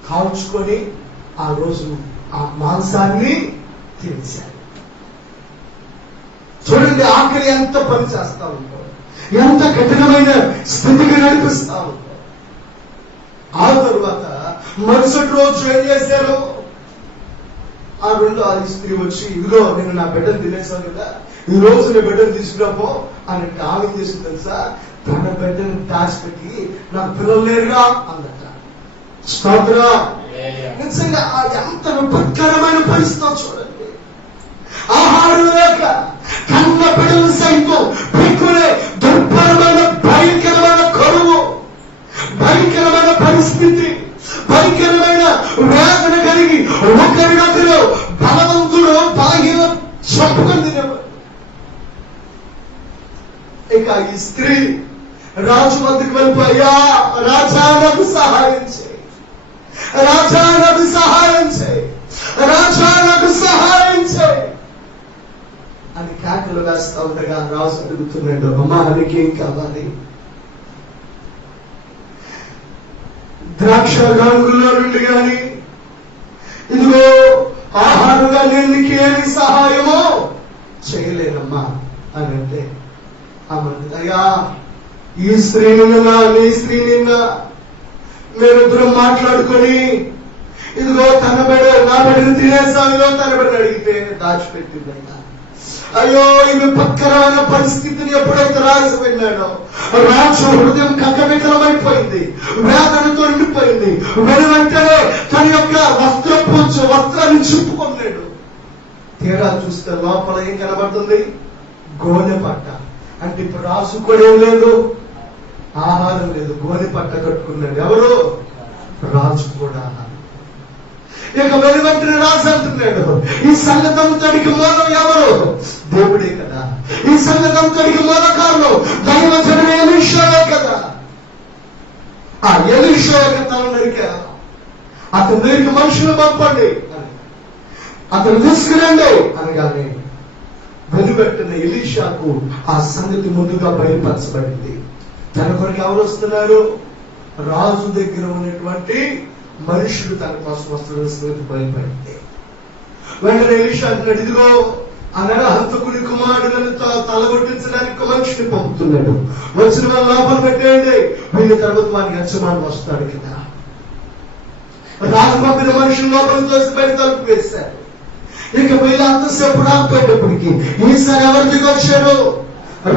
కాల్చుకొని ఆ రోజు ఆ మాంసాన్ని తినేశారు. చూడండి, ఆకలి ఎంత పని చేస్తా ఉంటాం, ఎంత కఠినమైన స్థితికి నడిపిస్తా ఉంటాం. ఆ తరువాత మరుసటి రోజు ఏం చేశారు? ఆ స్త్రీ వచ్చి, ఇదిగో నేను నా బిడ్డను తినేసాను కదా, ఈ రోజు నీ బిడ్డను తీసుకురాపో అని ఆమె చేసింది తెలుసా? తన బిడ్డను దాచిపెట్టి నాకు పిల్లలు లేరుగా అందట. స్తోత్ర. నిజంగా ఎంత విపత్కరమైన పరిస్థితి చూడండి. ఆహారం లేక కన్న బిడ్డలు సైతం పెట్టుకునే దుర్భరమైన భయంకరమైన కరువు ఒకరినొకరు బలవంతుడు బలహీన చంపుకొని తినేవాడు. ఇక ఈ స్త్రీ రాజు వద్దకు వెళ్ళిపోయా, రాజా నాకు సహాయం చేయి, రాజా నాకు సహాయం చేయి, రాజా నాకు సహాయం చేయి అని కేకలు వేస్తా ఉండగా రాజు అడుగుతున్నాడు, అమ్మా నీకేం కావాలి? ద్రాక్ష రంగుల్లో నుండి గాని ఇదిగో ఆహారంగా నేను నీకేమి సహాయమో చేయలేనమ్మా అని అంటే ఆమె, అయ్యా ఈ స్త్రీ నిన్న నీ స్త్రీ నిన్న మేమిద్దరం మాట్లాడుకొని ఇదిగో తన బిడ్డ నా బిడ్డను తినేసామిలో తన బిడ్డను అడిగితే దాచిపెట్టిందయ్యా. అయ్యో ఇది పక్కన పరిస్థితిని ఎప్పుడైతే రాజు విన్నాడో రాజు హృదయం కక్కబిక్కలమైపోయింది, వేదనతో నిండిపోయింది. వెంటనే తన యొక్క వస్త్రాన్ని చింపుకున్నాడు. తీరా చూస్తే లోపల ఏం కనబడుతుంది? గోనె పట్ట. అంటే ఇప్పుడు రాజు కూడా ఏం లేదు, ఆహారం లేదు, గోనె పట్ట కట్టుకున్నాడు. ఎవరు? రాజు కూడా. ఇక వెంటనే రాజు అంటున్నాడు, ఈ సంగతంతటికి మూలం ఎవరు? దేవుడే కదా. ఈ సంగతంతటికి మూల కారణం దైవజనుడు ఎలీషాయే కదా. ఆ ఎలీషా యొక్క తల నరికా, అతని దగ్గరికి మనుషులు పంపండి అని, అతను తీసుకురండి అనగానే వెనువెంటనే ఎలీషాకు ఆ సంగతి ముందుగా బయలుపరచబడింది. తన కొరకు ఎవరు వస్తున్నారు? రాజు దగ్గర ఉన్నటువంటి మనుషులు తన కోసం వస్తున్న సంగతి బయలుపడింది. వెంటనే ఎలీషా అంటున్నాడు, ఇదిగో ఆ నరహంతకుని కుమారులను తలగొట్టించడానికి ఒక మనిషిని పంపుతున్నాడు, వచ్చిన వాళ్ళ లోపల పెట్టేయండి, వీళ్ళ తర్వాత వారికి యజమాని వస్తాడు కదా. రాజు పంపిన మనుషులు లోపల తోసి బయట తలుపు వేశారు. ఇక వీళ్ళు అంతసేపు రాకపోయేటప్పటికి ఈసారి ఎవరు దిగొచ్చాడు?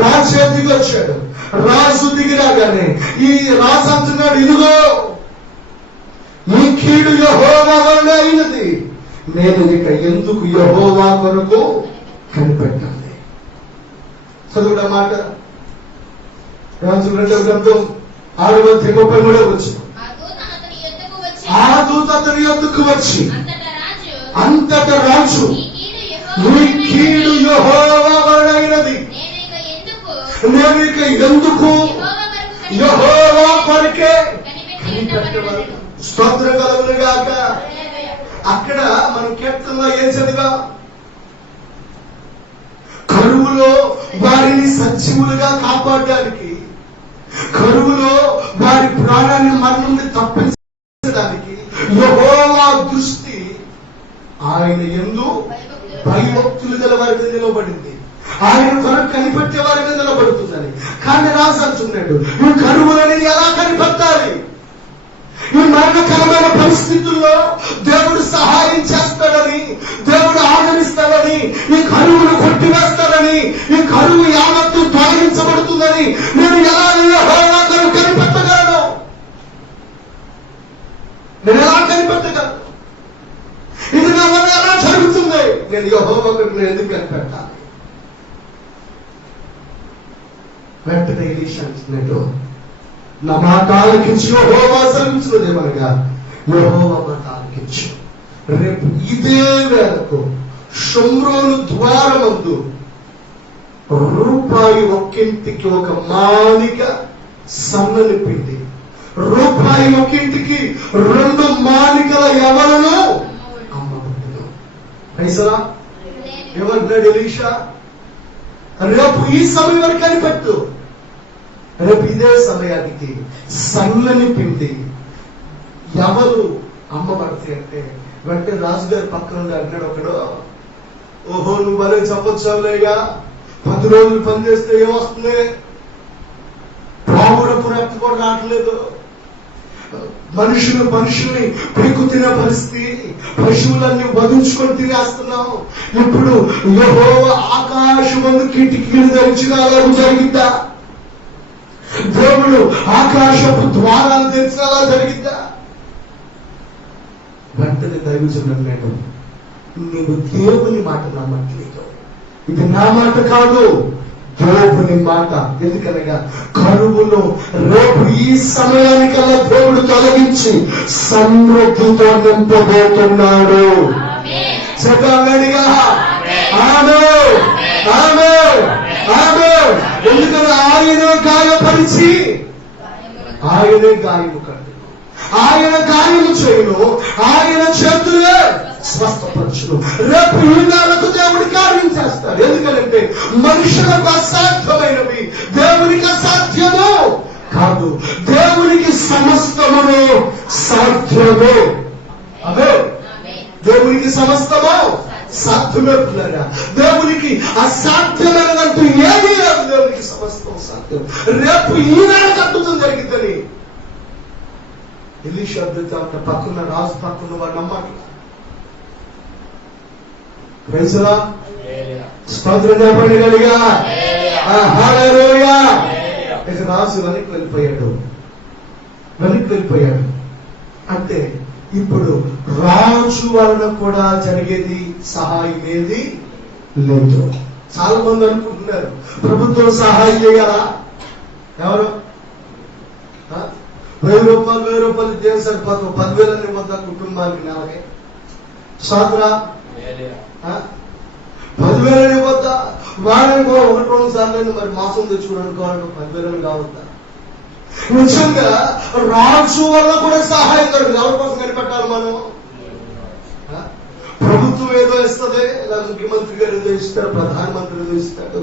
రాజు దిగొచ్చాడు. రాజు దిగి రాగానే ఈ రాజు అంటున్నాడు, ఇదిగో ఈ కీడు యెహోవా వలన అయినది, నేను ఇక ఎందుకు యెహోవా కొరకు కనిపెట్టాలి? చదువుడా మాట. రాజు 2వ గ్రంథం 6:33 వచ్చిన ఆ దూత అతని యొద్దకు వచ్చి అంతటా రాజు, ఈ కీడు యెహోవా వలన అయినది, నేను ఇక ఎందుకు యెహోవా కొరకే కనిపెట్టవలెను. స్తోత్రం కలుగును గాక. అక్కడ మనం కీర్తనలో ఏం చదివా? కరువులో వారిని సజీవులుగా కాపాడడానికి, కరువులో వారి ప్రాణాన్ని మరణం నుండి తప్పించడానికి యెహోవా దృష్టి ఆయన యందు భయభక్తులు గల వారి మీద నిలబడింది. ఆయన కొరకు కనిపెట్టే వారి మీద నిలబడుతుందని. కానీ రాజు అంటున్నాడు, ఈ కరువులని ఎలా కనిపెట్టాలి? ఈ మరణకరమైన పరిస్థితుల్లో దేవుడు సహాయం చేస్తాడని, దేవుడు ఆదరిస్తాడని, ఈ కరువును కొట్టివేస్తాడని, ఈ కరువు యావత్తు తొలగించబడుతుందని నేను ఎలా యెహోవా కొరకు కనిపెట్టగలను? నేను ఎలా కనిపెట్టగలను? ఇది నా వల్ల ఎలా జరుగుతుంది? నేను యెహోవా కొరకు నేను ఎందుకు కనిపెట్టాలి? వెంటనే ఎలీషా అంటున్నాడు, నా మాట ఆలకించు, యెహోవా సెలవిచ్చినదేమనగా యెహోవా మాట ఆలకించు. రేపు ఇదే వేళకు షోమ్రోను ద్వారమందు రూపాయి ఒక్కింటికి ఒక మానిక సన్నని పిండి, రూపాయి ఒక్కింటికి 2 మానికల ఎవరను అమ్మబడును. పైసలా ఎవరున్నాడు ఎలీషా? రేపు ఈ సమయం వరకు కనిపెట్టు. రేపు ఇదే సమయానికి సన్నని పిండి ఎవరు అమ్మబడతాయి అంటే వెంటనే రాజుగారి పక్కన అంటున్నాడు ఒకడు, ఓహో నువ్వు భలే చెప్పొచ్చావులేగా, 10 రోజులు పని చేస్తే ఏమొస్తుంది? పావుడపు రక్త కూడా రావట్లేదు. మనుషుల్ని పీకు తినే పరిస్థితి, పశువులన్నీ వధించుకొని తినేస్తున్నావు. ఇప్పుడు యెహోవా ఆకాశమందు కిటికీలు తెరిచిన అలాగూ జరిగిద్దా? దేవుడు ఆకాశపు ద్వారాలు తెరిచిన అలా జరిగిద్దా? వెంటనే దైవజనుడు అన్నాడు, నీవు దేవుని మాట నమ్మట్లేదు, ఇది నా మాట కాదు, దేవుని మాట. ఎందుకనగా కరువును రేపు ఈ సమయానికల్లా దేవుడు తొలగించి సమృద్ధితో నింపబోతున్నాడు. చెప్పాడిగా ఎందుకని ఆయన గాయపరిచి ఆయనే గాయము కండు, ఆయన గాయము చేయును, ఆయన చేతులే స్వస్థపరచును. రేపు ఈ నెలకు దేవుడి కార్యం చేస్తాడు. ఎందుకంటే మనుషులకు అసాధ్యమైనవి దేవునికి అసాధ్యము కాదు. దేవునికి సమస్తమును సాధ్యమే. అదే దేవునికి సమస్తము సాధ్యమే పిల్లరా. దేవునికి అసాధ్యమైనదంటూ ఏమీ లేదు. దేవునికి సమస్తం సాధ్యం. రేపు ఈనాడు కట్టుతం జరిగిందని ఎలీషా అద్భుత పక్కన రాజు పక్కన వాడు నమ్మట్ల. ప్రైజులా స్తోత్రం చెప్పండి గట్టిగా. హల్లెలూయా. ఇక రాజు వెనక్కి వెళ్ళిపోయాడు. అంటే ఇప్పుడు రాజు వలన కూడా జరిగేది సహాయం ఏది లేదు. చాలా మంది అనుకుంటున్నారు ప్రభుత్వం సహాయం చేయాలా? ఎవరు 1000 రూపాయలు ఇద్దే సరిపోతాం. 10,000 ఇవ్వద్దా కుటుంబానికి నెలకి? సాకురా 10,000 ఇవ్వద్దా? వారానికి 1-2 సార్లు మరి మాసం తెచ్చుకోవడానికి 10,000 కావద్దా? నిజంగా రాజు వల్ల కూడా సహాయం దొరకదు. ఎవరి కోసం కనిపెట్టాలి మనం? ప్రభుత్వం ఏదో ఇస్తుంది, లేదా ముఖ్యమంత్రి గారు ఏదో ఇస్తారు, ప్రధానమంత్రి ఏదో ఇస్తాడు.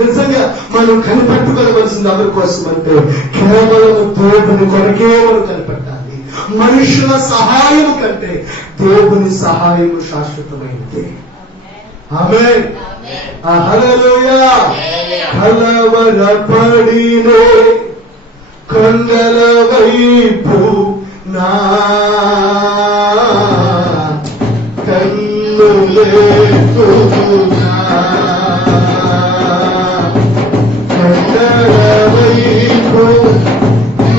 నిజంగా మనం కనిపెట్టుకోవలసింది ఎవరి కోసం అంటే కేవలం దేవుని కొరకే మనం కనిపెట్టాలి. మనుషుల సహాయం కంటే దేవుని సహాయం శాశ్వతమైనది. ఆమేన్. హల్లెలూయా. కలవరపడినే కొండల వైపు నా కన్నులెత్తునా, కొండల వైపు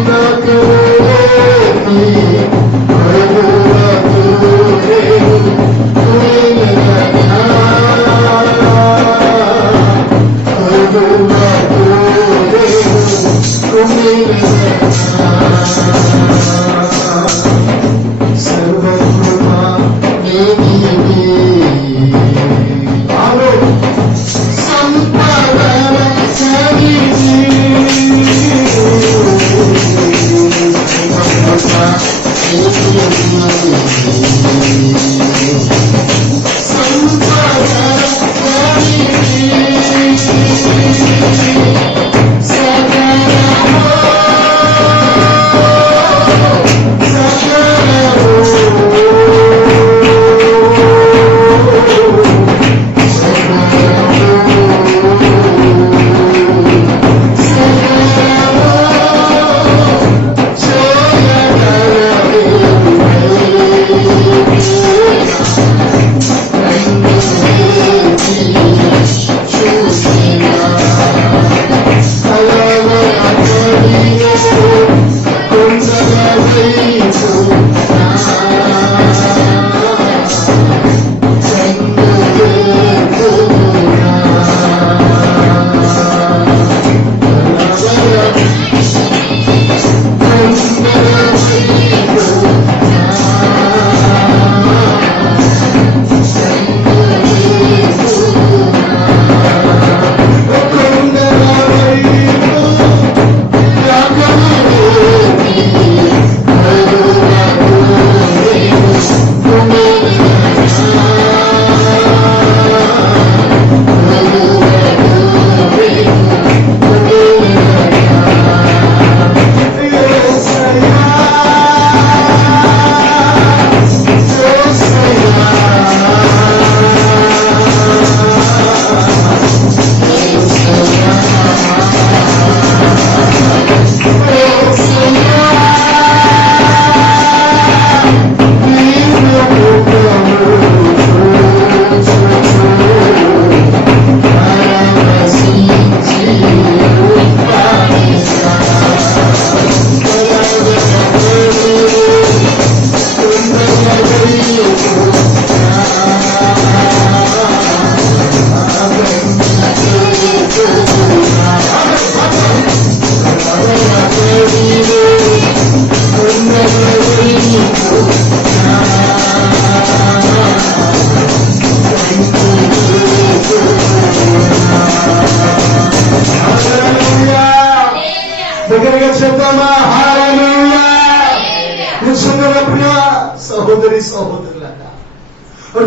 నా కన్నులెత్తి ప్రభువునే కొలెదనా, ప్రభువునే కొలెదనా. సర్వకృపా నీవే. ఆమేన్. కానీ సహోదరులారా,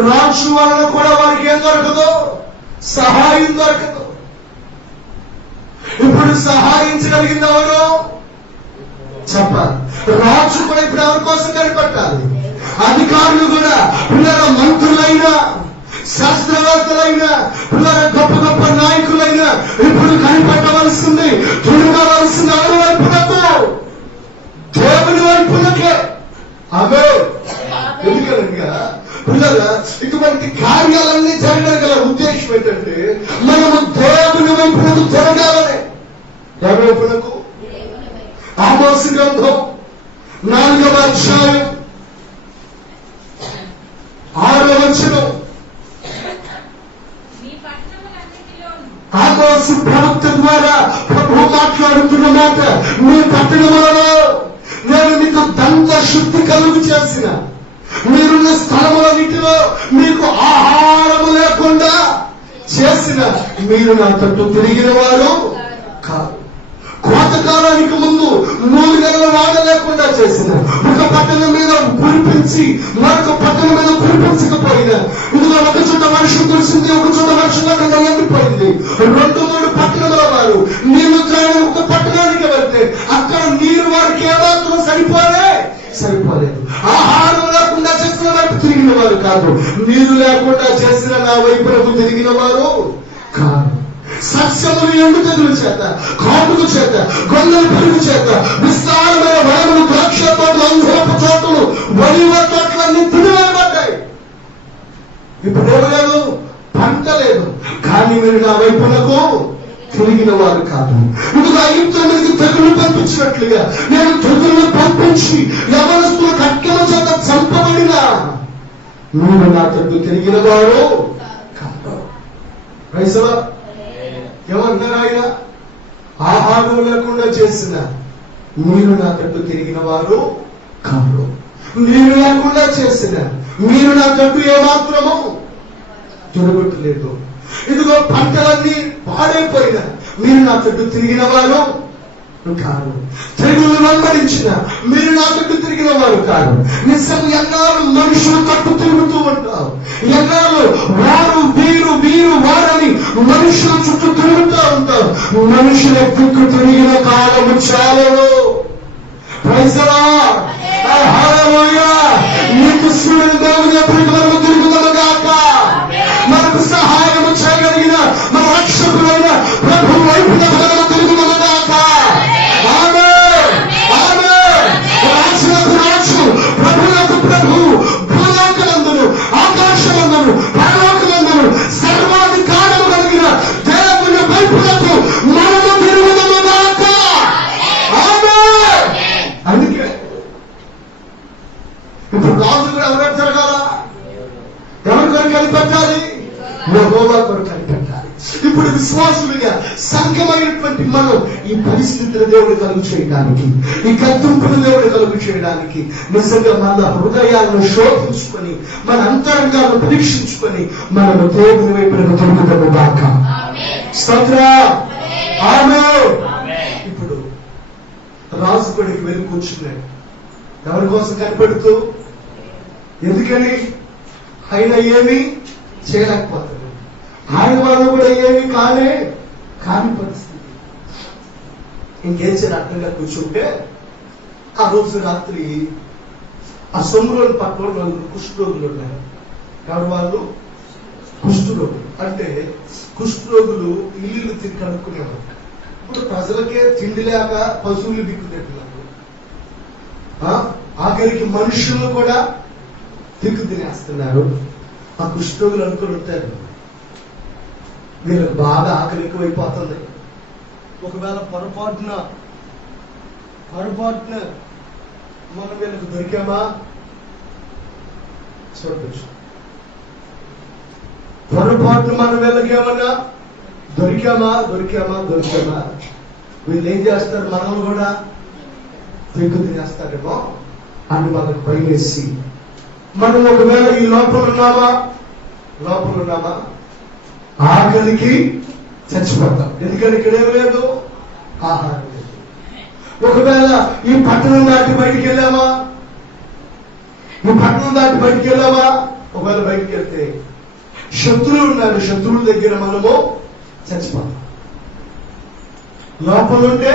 రాజు వలన కూడా వారికి ఏం దొరకదు? సహాయం దొరకదు. ఇప్పుడు సహాయించగలిగింది ఎవరు చెప్పాలి? రాజు కూడా ఇప్పుడు ఎవరి కోసం కనిపెట్టాలి? అధికారులు కూడా, పిల్లల మంత్రులైనా, శాస్త్రవేత్తలైనా, పిల్లల గొప్ప గొప్ప నాయకులైనా ఇప్పుడు కనిపెట్టవలసింది, తిరగవలసింది ఎవరి వైపునకు? దేవుని వైపునకే. ఆమె ఎందుకనగా పిల్లల ఇటువంటి కార్యాలన్నీ జరగడం గల ఉద్దేశం ఏంటంటే మనము దేవుని వైపునకు జరగాలని. ఎవరి వైపునకు? ఆమోసు గ్రంథం 4వ అధ్యాయం 6వ వచనం. ఆమోసు ప్రవక్త ద్వారా ప్రభు మాట్లాడుతున్న మాట, మీ పట్టణములలో నేను మీకు దంత శుద్ధి కలుగు చేసిన, మీరున్న స్థలములన్నిటిలో మీకు ఆహారము లేకుండా చేసిన, మీరు నా తట్టు తిరిగిన వారు కాదు. కోతకాలానికి ముందు 3 నెలల వాడ లేకుండా చేసిన, ఒక పట్టణం మీద కురిపించి మరొక పట్టణం మీద కురిపించకపోయినా, ఇదిగో ఒక చోట వర్షం కురిసింది, ఒక చోట వర్షం ఎండిపోయింది. 2-3 పట్టణముల వారు నీళ్లు త్రాగిన ఒక పట్టణానికి వెళ్తే అక్కడ నీరు వారికి ఏమాత్రం సరిపోలేదు. ఆహారం లేకుండా చేసిన వైపు తిరిగిన వారు కాదు, నీరు లేకుండా చేసిన నా వైపునకు తిరిగిన వారు కాదు. సస్యములు ఎండు తెగులు చేత, కాపుల చేత, గొంగల పురుగు చేత, విస్తారమైన వనములు, ద్రాక్ష తోటలు, అంజూరపు తోటలు, ఒలివ తోటలన్నీ తిరిగిపడ్డాయి. ఇప్పుడు లేదు, పంట లేదు. కానీ మీరు నా వైపునకు తిరిగిన వారు కాదు. ఇదిగో ఐగుప్తులకి తెగులు పంపించినట్లుగా నేను తెగులు పంపించి యవనస్తులు ఖడ్గము చేత చంపబడినా మీరు నా తట్టు తిరిగిన వారు కాదు. రైసలా ఏమన్నారు ఆయన? ఆహారం లేకుండా చేసిన, మీరు నా తట్టు తిరిగిన వారు కాదు. నీరు లేకుండా చేసిన, మీరు నా తట్టు ఏమాత్రము తిరగట్లేదు. ఇదిగో పంటలన్నీ పాడైపోయినా మీరు నా తట్టు తిరిగిన వారు కాదు. తెగులు వెంబడించిన, మీరు నా తట్టు తిరిగిన వారు కాదు. నిజం ఎన్నాళ్ళు మనుషులు తట్టు తిరుగుతూ ఉంటారు, ఎన్నాళ్ళు వారు వీరు వీరు వారని మనుషుల చుట్టూ తిరుగుతూ ఉంటారు. మనుషుల దిక్కు తిరిగిన కాలము చాలు. ప్రైజ్ ది లార్డ్, హల్లెలూయా. నీకు సూర్యుడు దేవుని ఎప్పటికి వరకు తిరుగుదలగాక. మనకు సహాయము చేయగలిగిన మన రక్షకుడైన ప్రభు వైపు తిరుగుదలగాక. ఆమేన్, ఆమేన్. రాజులకు రాజు, ప్రభులకు ప్రభు, భూలోకమందును ఆకాశమందును పరలోకమందును సర్వాధికారము కలిగిన దేవుని వైపులకు మనము తిరుగుదలగాక. ఆమేన్. అందుకే ఇప్పుడు రాజు కూడా ఎవరైనా జరగాల? ఎవరి కొరకు కనిపెట్టాలి? యెహోవా కొరకు కనిపెట్టాలి. ఇప్పుడు విశ్వాసులుగా సంఘమైనటువంటి మనం ఈ పరిస్థితుల దేవుడు కలుగు చేయడానికి, ఈ గద్దింపుల దేవుడు కలుగు చేయడానికి నిజంగా మన హృదయాలను శోధించుకొని, మన అంతరంగాలను పరీక్షించుకొని మనము దేవుని వైపునకు తిరుగుతాము గాక. స్తోత్రం. ఆమేన్. ఇప్పుడు రాజు కొడుకు వెళ్ళి కూర్చున్నాడు. ఎవరి కోసం కనిపెడుతూ? ఎందుకని? ఆయన ఏమీ చేయలేకపోతాడు. ఆయన వల్ల కూడా ఏమీ కాని పరిస్థితి. ఇంకేం చేయాలి అర్థంగా కూర్చుంటే, ఆ రోజు రాత్రి ఆ సొమ్ములోని పక్కన కుష్ఠరోగులు ఉన్నారు. ఎవరు వాళ్ళు? కుష్ఠరోగులు. అంటే కుష్ఠరోగులు ఇల్లు తిరిగి కనుక్కునేవారు. ఇప్పుడు ప్రజలకే తిండి లేక పశువులు దిక్కుతున్నారు. ఆఖరికి మనుషులు కూడా దిక్కు తినేస్తున్నారు. ఆ కుష్ఠరోగులు అనుకుని ఉంటారు, వీళ్ళకి బాగా ఆకలి ఎక్కువైపోతుంది. ఒకవేళ పొరపాటున మనం వీళ్ళకి దొరికామా? చూడవచ్చు. పొరపాటున మనం వీళ్ళకి ఏమన్నా దొరికామా వీళ్ళు ఏం చేస్తారు? మనల్ని కూడా దిక్కు తినేస్తారేమో అని మనకు భయమేసి మనం ఒకవేళ ఈ లోపల ఉన్నామా ఆకలికి చచ్చిపోతాం. ఎందుకని ఇక్కడేం లేదు, ఆహారం లేదు. ఒకవేళ ఈ పట్టణం దాటి బయటికి వెళ్ళామా, ఈ పట్టణం దాటి బయటికి వెళ్ళావా? ఒకవేళ బయటికి వెళ్తే శత్రువులు ఉన్నారు, శత్రువుల దగ్గర మనము చచ్చిపోతాం. లోపల ఉంటే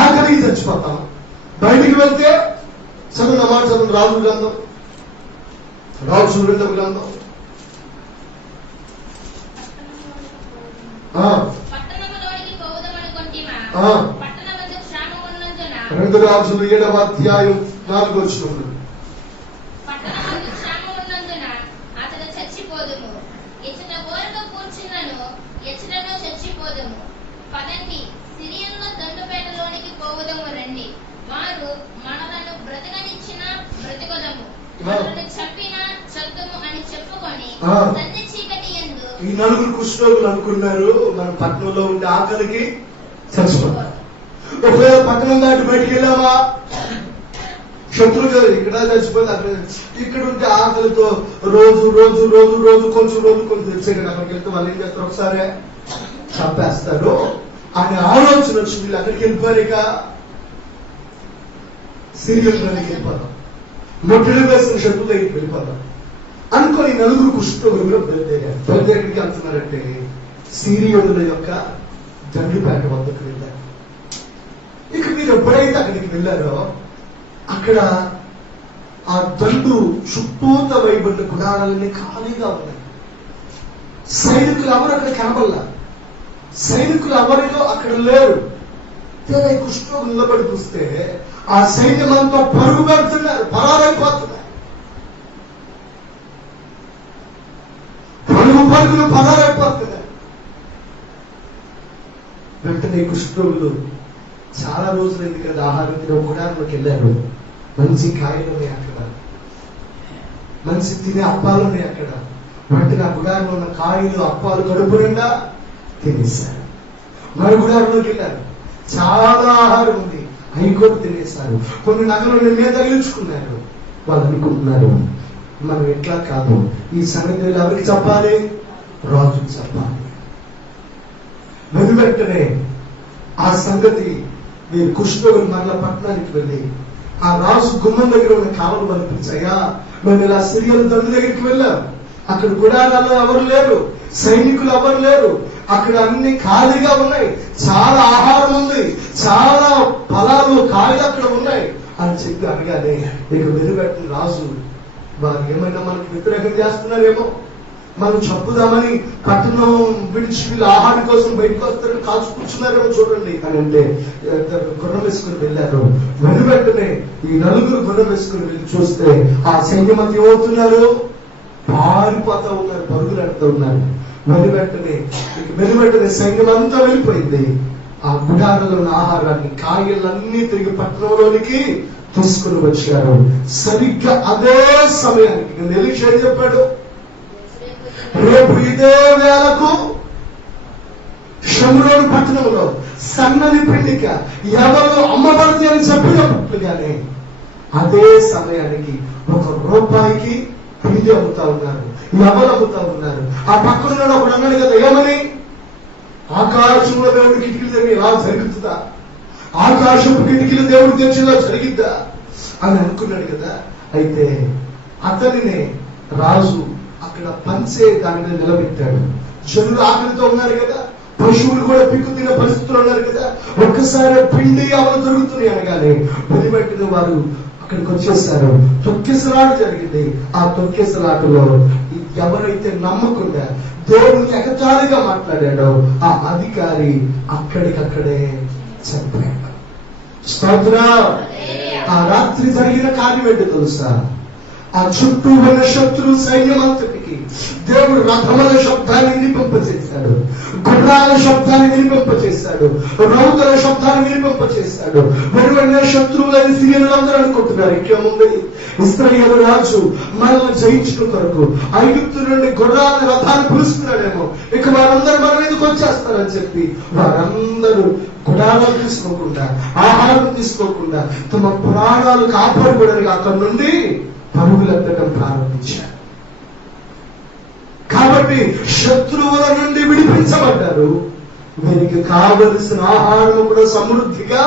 ఆఖరికి చచ్చిపోతాం. బయటికి వెళ్తే చదువు మాట చదువు రాజు గ్రంథం, రాజు సురేంద్ర గ్రంథం, రెండు రాజులు 7వ అధ్యాయం 4వ వచనం. ఈ నలుగురు కుష్ఠరోగులు అనుకున్నారు మన పట్టణంలో ఉండే ఆకలికి చచ్చిపోతారు. ఒకవేళ పట్టణం దాటి బయటికి వెళ్ళామా? శత్రువు ఇక్కడ చచ్చిపోతే అక్కడ, ఇక్కడ ఉంటే ఆకలితో రోజు రోజు రోజు రోజు కొంచెం తెచ్చేయండి. అక్కడికి వెళ్తే వాళ్ళు ఏం చేస్తారు? ఒకసారి చంపేస్తారు అనే ఆలోచన వచ్చి వీళ్ళు అక్కడికి వెళ్ళిపోయారు. ఇక సిరియన్లోకి వెళ్ళిపోతాం, మొట్టడి వేసిన శత్రువు దగ్గరికి వెళ్ళిపోతాం అనుకోని నలుగురు కుష్ఠరోగులు బయలుదేరికి వెళ్తున్నారంటే సిరియోనుల యొక్క దండుపేట వద్దకు వెళ్ళారు. ఇక మీరు ఎప్పుడైతే అక్కడికి వెళ్ళారో అక్కడ ఆ దండు చుట్టూత వైబడిన గుడారాలన్నీ ఖాళీగా ఉన్నాయి. సైనికులు ఎవరు అక్కడ కనబడలా, సైనికులు ఎవరిలో అక్కడ లేరు. తీరా కుష్ఠరోగులు నిలబడి చూస్తే ఆ సైన్యం అంతా పరుగు పెడుతున్నారు, పరారైపోతున్నారు. పరుగులు పరారైపోతున్నారు. వెంటనే కుష్ఠరోగులు చాలా రోజులైంది కదా ఆహారం తినే గుడారంలోకి వెళ్ళారు. మంచి కాయలు ఉన్నాయి అక్కడ, మంచి తినే అప్పాలు ఉన్నాయి అక్కడ. వెంటనే ఆ గుడారంలో ఉన్న కాయలు అప్పాలు కడుపు నిండా తినేశారు. మరో గుడారంలోకి వెళ్ళారు, చాలా ఆహారం ఉంది, అవి కూడా తినేశారు. కొన్ని నగలు మీద తగిలించుకున్నారు. వాళ్ళు అనుకుంటున్నారు మనం ఎట్లా కాదు, ఈ సంగతి ఎవరికి చెప్పాలి? రాజుకి చెప్పాలి. వెంటనే ఆ సంగతి మీరు కుష్ఠరోగులు మరల పట్టణానికి వెళ్ళి ఆ రాజు గుమ్మం దగ్గర ఉన్న కావలు పంపించాయా, మేము ఇలా సిరియల్ దండు దగ్గరికి వెళ్ళాం. అక్కడ గుడారాల్లో ఎవరు లేరు, సైనికులు ఎవరు లేరు, అక్కడ అన్ని ఖాళీగా ఉన్నాయి, చాలా ఆహారం ఉంది, చాలా ఫలాలు కాయలు అక్కడ ఉన్నాయి అని చెప్పి అనగానే ఇక వెలువెట్టిన రాజు వారు ఏమైనా మనకు వ్యతిరేకం చేస్తున్నారేమో, మనం చంపుదామని పట్టణం విడిచి వీళ్ళు ఆహారం కోసం బయటకు వస్తారని కాచు కూర్చున్నారేమో చూడండి అని అంటే గుర్రం వేసుకుని వెళ్ళారు. వెనువెంటనే ఈ నలుగురు గుర్రం వేసుకుని వెళ్ళి చూస్తే ఆ సైన్యం అంతా ఏమవుతున్నారు? పారిపోతా ఉన్నారు, పరుగులు ఆడుతూ ఉన్నారు. వెనువెంటనే సైన్యం అంతా వెళ్ళిపోయింది. ఆ గుడారంలో ఉన్న ఆహారాన్ని కాయలన్నీ తిరిగి పట్టణంలోనికి తీసుకుని వచ్చారు. సరిగ్గా అదే సమయానికి ఎలీషా ఏం చెప్పాడు? రేపు ఇదే వేళకు షమ్రోను పట్టణంలో సన్నని పిండిక ఎవరు అమ్మబడుతుంది అని చెప్పినప్పుడుగానే అదే సమయానికి ₹1 పిండి అమ్ముతా ఉన్నారు. ఎవరు అమ్ముతా ఉన్నారు? ఆ పక్కన ఒకడు అన్నాడు కదా, ఏమని? ఆకాశంలో దేవుడి కిటికీలు జరిగి ఇలా జరుగుతుందా? ఆకాశపు కిటికీలు దేవుడు తెచ్చిలా జరిగిద్దా అని అనుకున్నాడు కదా. అయితే అతనినే రాజు అక్కడ పంచే దాని మీద నిలబెట్టాడు. జనులు ఆకలితో ఉన్నారు కదా, పశువులు కూడా పిక్కు తినే పరిస్థితులు ఉన్నారు కదా. ఒక్కసారి పిండి ఎవరు దొరుకుతున్నాయి అనగానే వెలిపెట్టిన వారు అక్కడికి వచ్చేసారు. తొక్కిసలాట జరిగింది. ఆ తొక్కిసలాటలో ఎవరైతే నమ్మకుండా దేవుడిని ఎగతాళిగా మాట్లాడాడో ఆ అధికారి అక్కడికక్కడే చనిపోయాడు. స్తోత్రం. ఆ రాత్రి జరిగిన కార్యం ఏంటో తెలుసా? ఆ చుట్టూ ఉన్న శత్రు సైన్యం అంతటికి దేవుడు రథముల శబ్దాన్ని వినిపింపచేశాడు, గుర్రాల శబ్దాన్ని వినిపింపచేశాడు, రౌతుల శబ్దాన్ని వినిపింపచేశాడు. వెనువెంటనే శత్రువులైన సిరియనులందరూ అనుకుంటున్నారు ఇంకేముంది, ఇశ్రాయేలు రాజు మనల్ని జయించడం కొరకు ఐగుప్తు నుండి గుర్రాల రథాన్ని పిలుస్తున్నాడేమో, ఇక వారందరూ మన మీదకి వచ్చేస్తారని చెప్పి వారందరూ గుడారాలు తీసుకోకుండా, ఆహారం తీసుకోకుండా తమ ప్రాణాలు కాపాడుకోవడానికి అక్కడి నుండి పరుగులెత్తడం ప్రారంభించారు. కాబట్టి శత్రువుల నుండి విడిపించబడ్డారు. వీరికి కావలసిన ఆహారం కూడా సమృద్ధిగా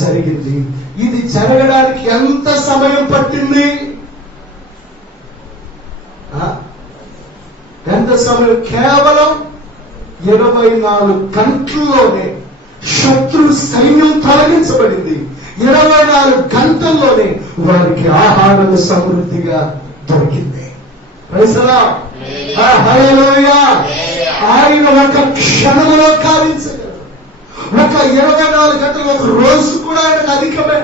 జరిగింది. ఇది జరగడానికి ఎంత సమయం పట్టింది? ఎంత సమయం? కేవలం 24 గంటల్లోనే శత్రు సైన్యం తొలగించబడింది. 24 గంటల్లోనే వారికి ఆహారం సమృద్ధిగా దొరికింది. Praise the Lord. హల్లెలూయా. ఆయన ఒక క్షణంలో కావించగలరు. ఒక 24 గంటలు, ఒక రోజు కూడా ఆయనకు అధికమే.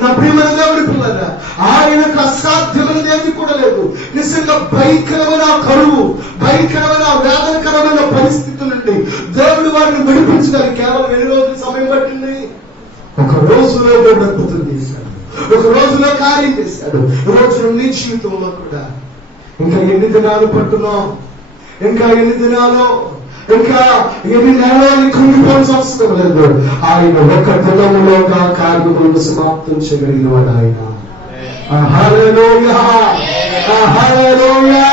నా ప్రియమైన దేవుడి పిల్లరా, ఆయనకు అసాధ్యమైనది ఏది కూడా లేదు. నిజంగా భయంకరమైన కరువు, భయంకరమైన వేదనకరమైన పరిస్థితి నుండి దేవుడు వారిని విడిపించడానికి కేవలం ఎన్ని రోజులు సమయం పట్టింది? ఒక రోజులో దేవుడు అద్భుతం చేశాడు, ఒక రోజులో కార్యం చేశాడు. రోజు నీ జీవితంలో కూడా ఇంకా ఎన్ని దినాలు పట్టున్నాం? ఇంకా ఎన్ని దినాలు? ఇంకా ఎన్ని నెలలు కృంగిపోవాల్సిన అవసరం లేదు. ఆయన ఒక దినములోగా కార్యములను సమాప్తం చేయగలిగిన వాడు ఆయన. హల్లెలూయా, హల్లెలూయా,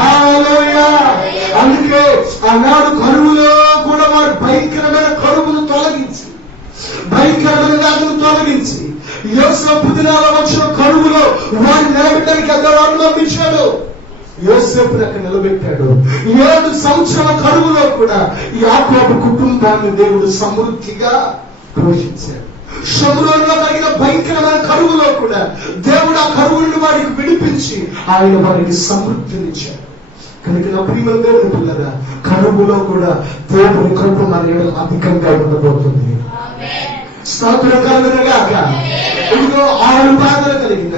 హల్లెలూయా. అందుకే ఆనాడు కరువులో కూడా వారు భయంకరమైన కరువును తొలగించి, భయంకరమైన వ్యాధులు తొలగించి, యోసేపు దినాల్లో వచ్చిన కరువులో వారిని నిలబెట్టడానికి ఎంతో అనుమతించాడు. యోసేపుని అక్కడ నిలబెట్టాడు. 7 సంవత్సరాల కరువులో కూడా యాకోబు కుటుంబాన్ని దేవుడు సమృద్ధిగా పోషించాడు. షోమ్రోనులో కలిగిన భయంకరమైన కరువులో కూడా దేవుడు ఆ కరువుని వారికి విడిపించి ఆయన వారికి సమృద్ధినిచ్చాడు. కనుక నా ప్రియమైన దేవుని పిల్లరా, కరువులో కూడా దేవుని కృప మన ఎడల అధికంగా ఉండబోతుంది. స్తోత్రం కలుగునుగాక. ఇదిగో 6 బాధలు కలిగిన,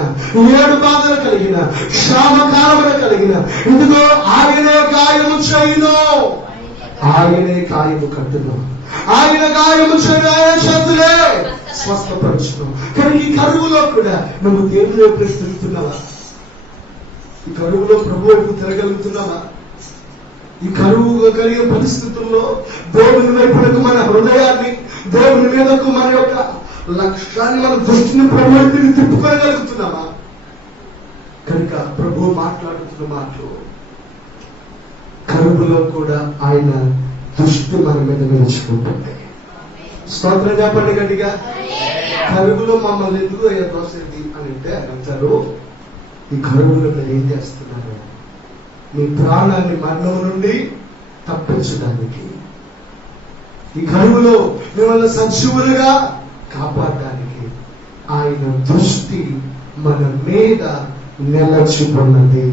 7 బాధలు కలిగిన, శ్రమకాలములు కలిగిన, ఇదిగో ఆయనే గాయము చేయును, ఆయనే గాయము కట్టును, ఆయన గాయము చేయను, ఆయన చేతులే స్వస్థపరచును. కానీ ఈ కరువులో కూడా నువ్వు దేవుని వైపు తిరుగుతున్నావా? ఈ కరువులో ప్రభు వైపు తిరగలుగుతున్నావా? ఈ కరువు కలిగిన పరిస్థితుల్లో దేవుని వైపునకు మన హృదయాన్ని, దేవుని మీదకు మన యొక్క లక్ష్యాన్ని, మన దృష్టిని ప్రభుత్వం తిప్పుకోగలుగుతున్నామా? కనుక ప్రభు మాట్లాడుతున్న మాటలు, కరువులో కూడా ఆయన దృష్టి మన మీద నిలుచుకుంటుంది. స్తోత్రం చెప్పండి గట్టిగా. కరువులో మమ్మల్ని ఎందుకు అయ్యా తోసేది అని అంటే అంటారు, ఈ కరువులో మీరు ఏం చేస్తున్నారు? మీ ప్రాణాన్ని మరణం నుండి తప్పించడానికి, ఈ కరువులో మిమ్మల్ని సజీవులుగా కాపాడడానికి ఆయన దృష్టి మన మీద నిలచుకున్నది.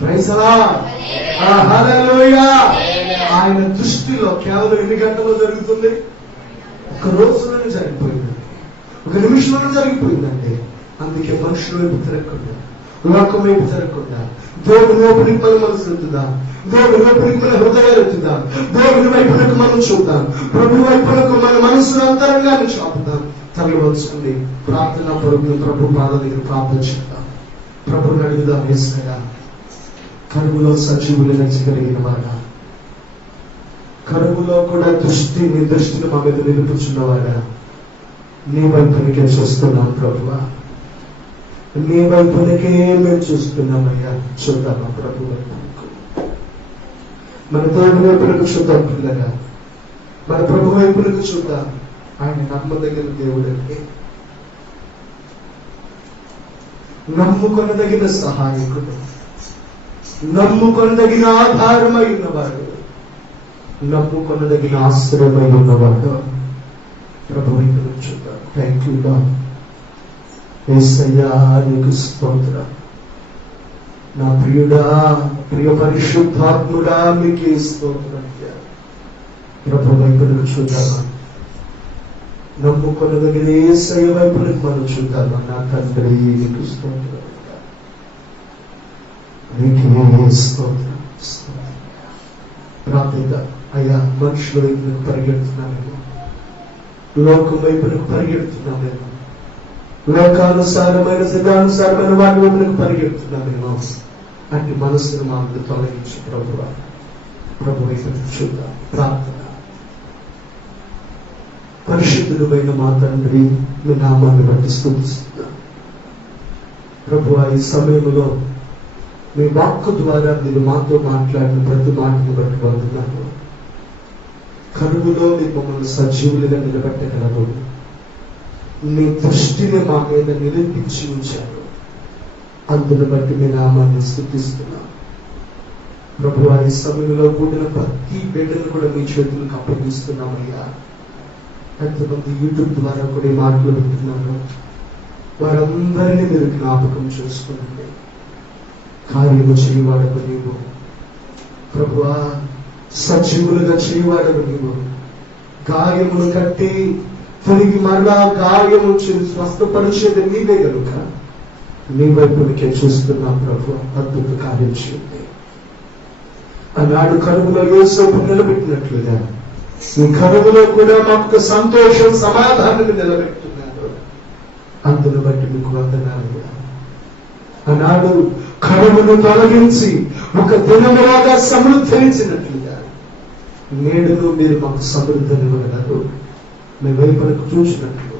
Praise the Lord. హల్లెలూయా. ఆయన దృష్టిలో కేవలం ఎన్ని గంటల్లో జరుగుతుంది? ఒక రోజులోనే జరిగిపోయిందండి, ఒక నిమిషంలోనే జరిగిపోయిందండి. అందుకే మనుషుల వైపు తిరగకుండా, లోకం వైపు తిరగకుండా దేవుని వైపునికి మనం మనసు ఎత్తుదాం, దేవుని వైపునికి మన హృదయాలు ఎత్తుదాం, దేవుని వైపునకు మనం చూద్దాం, ప్రభు వైపునకు మన మనసును అంతరంగాన్ని చాపుదాం. తల్లి వచ్చుకుంది ప్రార్థన పరుగులు ప్రభు పాద దగ్గర ప్రార్థన చేద్దాం. ప్రభుని అడుగుదాం, యేసయ్యా కరువులో సజీవులు నచ్చగలిగిన వాడా, కరువులో కూడా నీ దృష్టిని మా మీద నిలుపుచున్నవాడా, నీ వైపునికే చూస్తున్నాం ప్రభువా, నీ వైపునికే మేము చూస్తున్నామయ్యా. చూద్దామా ప్రభు వైపునకు, మన దేవుని వైపునకు చూద్దాం పిల్లగా, మన ప్రభు వైపునకు చూద్దాం. ఆయన నమ్మదగిన దేవుడంటే, నమ్ముకొనదగిన సహాయకుడు, నమ్ముకొనదగిన ఆధారమై ఉన్నవాడు, నమ్ముకొనదగిన ఆశ్రయమై ఉన్నవాడు. ప్రభు వైపునకు చూద్దాం. Thank you lord. యేసయ్యా నీకు స్తోత్రం. నా ప్రియుడా, ప్రియ పరిశుద్ధాత్ముడా, మీకే స్తోత్రం. ప్రభు వైపునకు చూద్దామా, నమ్ముకొనదగిన యేసయ్య వైపునకు మనం చూద్దామా. నా తండ్రి నీకు స్తోత్రం, నీకే స్తోత్రం. ప్రార్థన. అయ్యా మనుషుల వైపునకు పరిగెడుతున్నామేమో, లోకం వైపునకు పరిగెడుతున్నామేమో, లోకానుసారమైన సిద్ధానుసారమైన వాటి వైపునకు పరిగెడుతున్నామేమో, అట్టి మనసును మా మీద తొలగించి ప్రభువా, ప్రభు వైపునకు చూద్దాం. ప్రార్థన. పరిశుద్ధుడైన మా తండ్రి, మీ నామాన్ని బట్టి స్తుతిస్తున్నాం ప్రభువా. ఈ సమయంలో మీ వాక్కు ద్వారా మీరు మాతో మాట్లాడిన ప్రతి మాటను బట్టి పొందుతున్నాను. కరువులో మీరు మమ్మల్ని సజీవులుగా నిలబెట్టగలరు. నీ దృష్టిని మా మీద నిలిపించి ఉంచారు. అందును బట్టి మీ నామాన్ని స్తుతిస్తున్నాం ప్రభు. ఈ సమయంలో కూడిన ప్రతి బిడ్డను కూడా మీ చేతులకు అప్పగిస్తున్నామయ్యా. ఎంతమంది యూట్యూబ్ ద్వారా కూడా ఈ మాటలు వింటున్నారు, వారందరినీ మీరు జ్ఞాపకం చేసుకునండి. కార్యము చేయవాడవు నీవు ప్రభువా, సజీవులుగా చేయవాడవు నీవు. గాయములు కట్టి తిరిగి మరలా గాయము స్వస్థపరిచేది నీవే కనుక నీ వైపునికే చూస్తున్నాం ప్రభు. అద్భుత కార్యం చేయండి. ఆనాడు కరువులో యోసేపు నిలబెట్టినట్లుగా ఈ కరువులో కూడా మాకు సంతోషం సమాధానాన్ని నిలబెట్టున్నారు. అందును బట్టి మీకు వందనాలు. ఆనాడు కరువును తొలగించి ఒక దినములాగా సమృద్ధించినట్లుగా నేడును మీరు మాకు సమృద్ధినివ్వగలరు. మీ వైపునకు చూసినట్లు,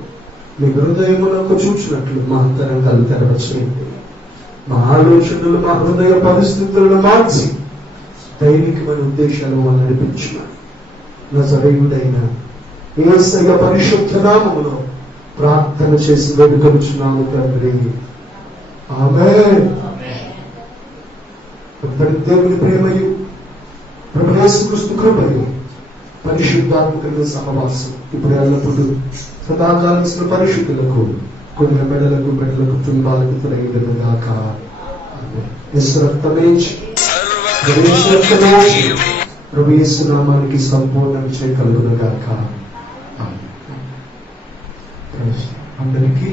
మీ హృదయమునకు చూసినట్లు మా అంతరంగాలు తెరవచేయండి. మా ఆలోచనలు, మా హృదయ పరిస్థితులను మార్చి దైవికమైన ఉద్దేశాలు వాళ్ళు నడిపించమని నజరేయుడైన యేసయ్య పరిశుద్ధ నామములో ప్రార్థన చేసి వేడుకొనుచున్నాము తండ్రి. ఆమేన్. దేవుని ప్రేమయు ప్రభు యేసుక్రీస్తు కృపయు పరిశుద్ధాత్మక సహవాసం ఇప్పుడు ఎల్లప్పుడూ సదాకాలిస్తున్న పరిశుద్ధులకు కొన్ని మెడలకు కుటుంబాలకు తొలగినగాక. ప్రభు యేసు నామానికి సంపూర్ణ విజయం కలుగునగాక. అందరికీ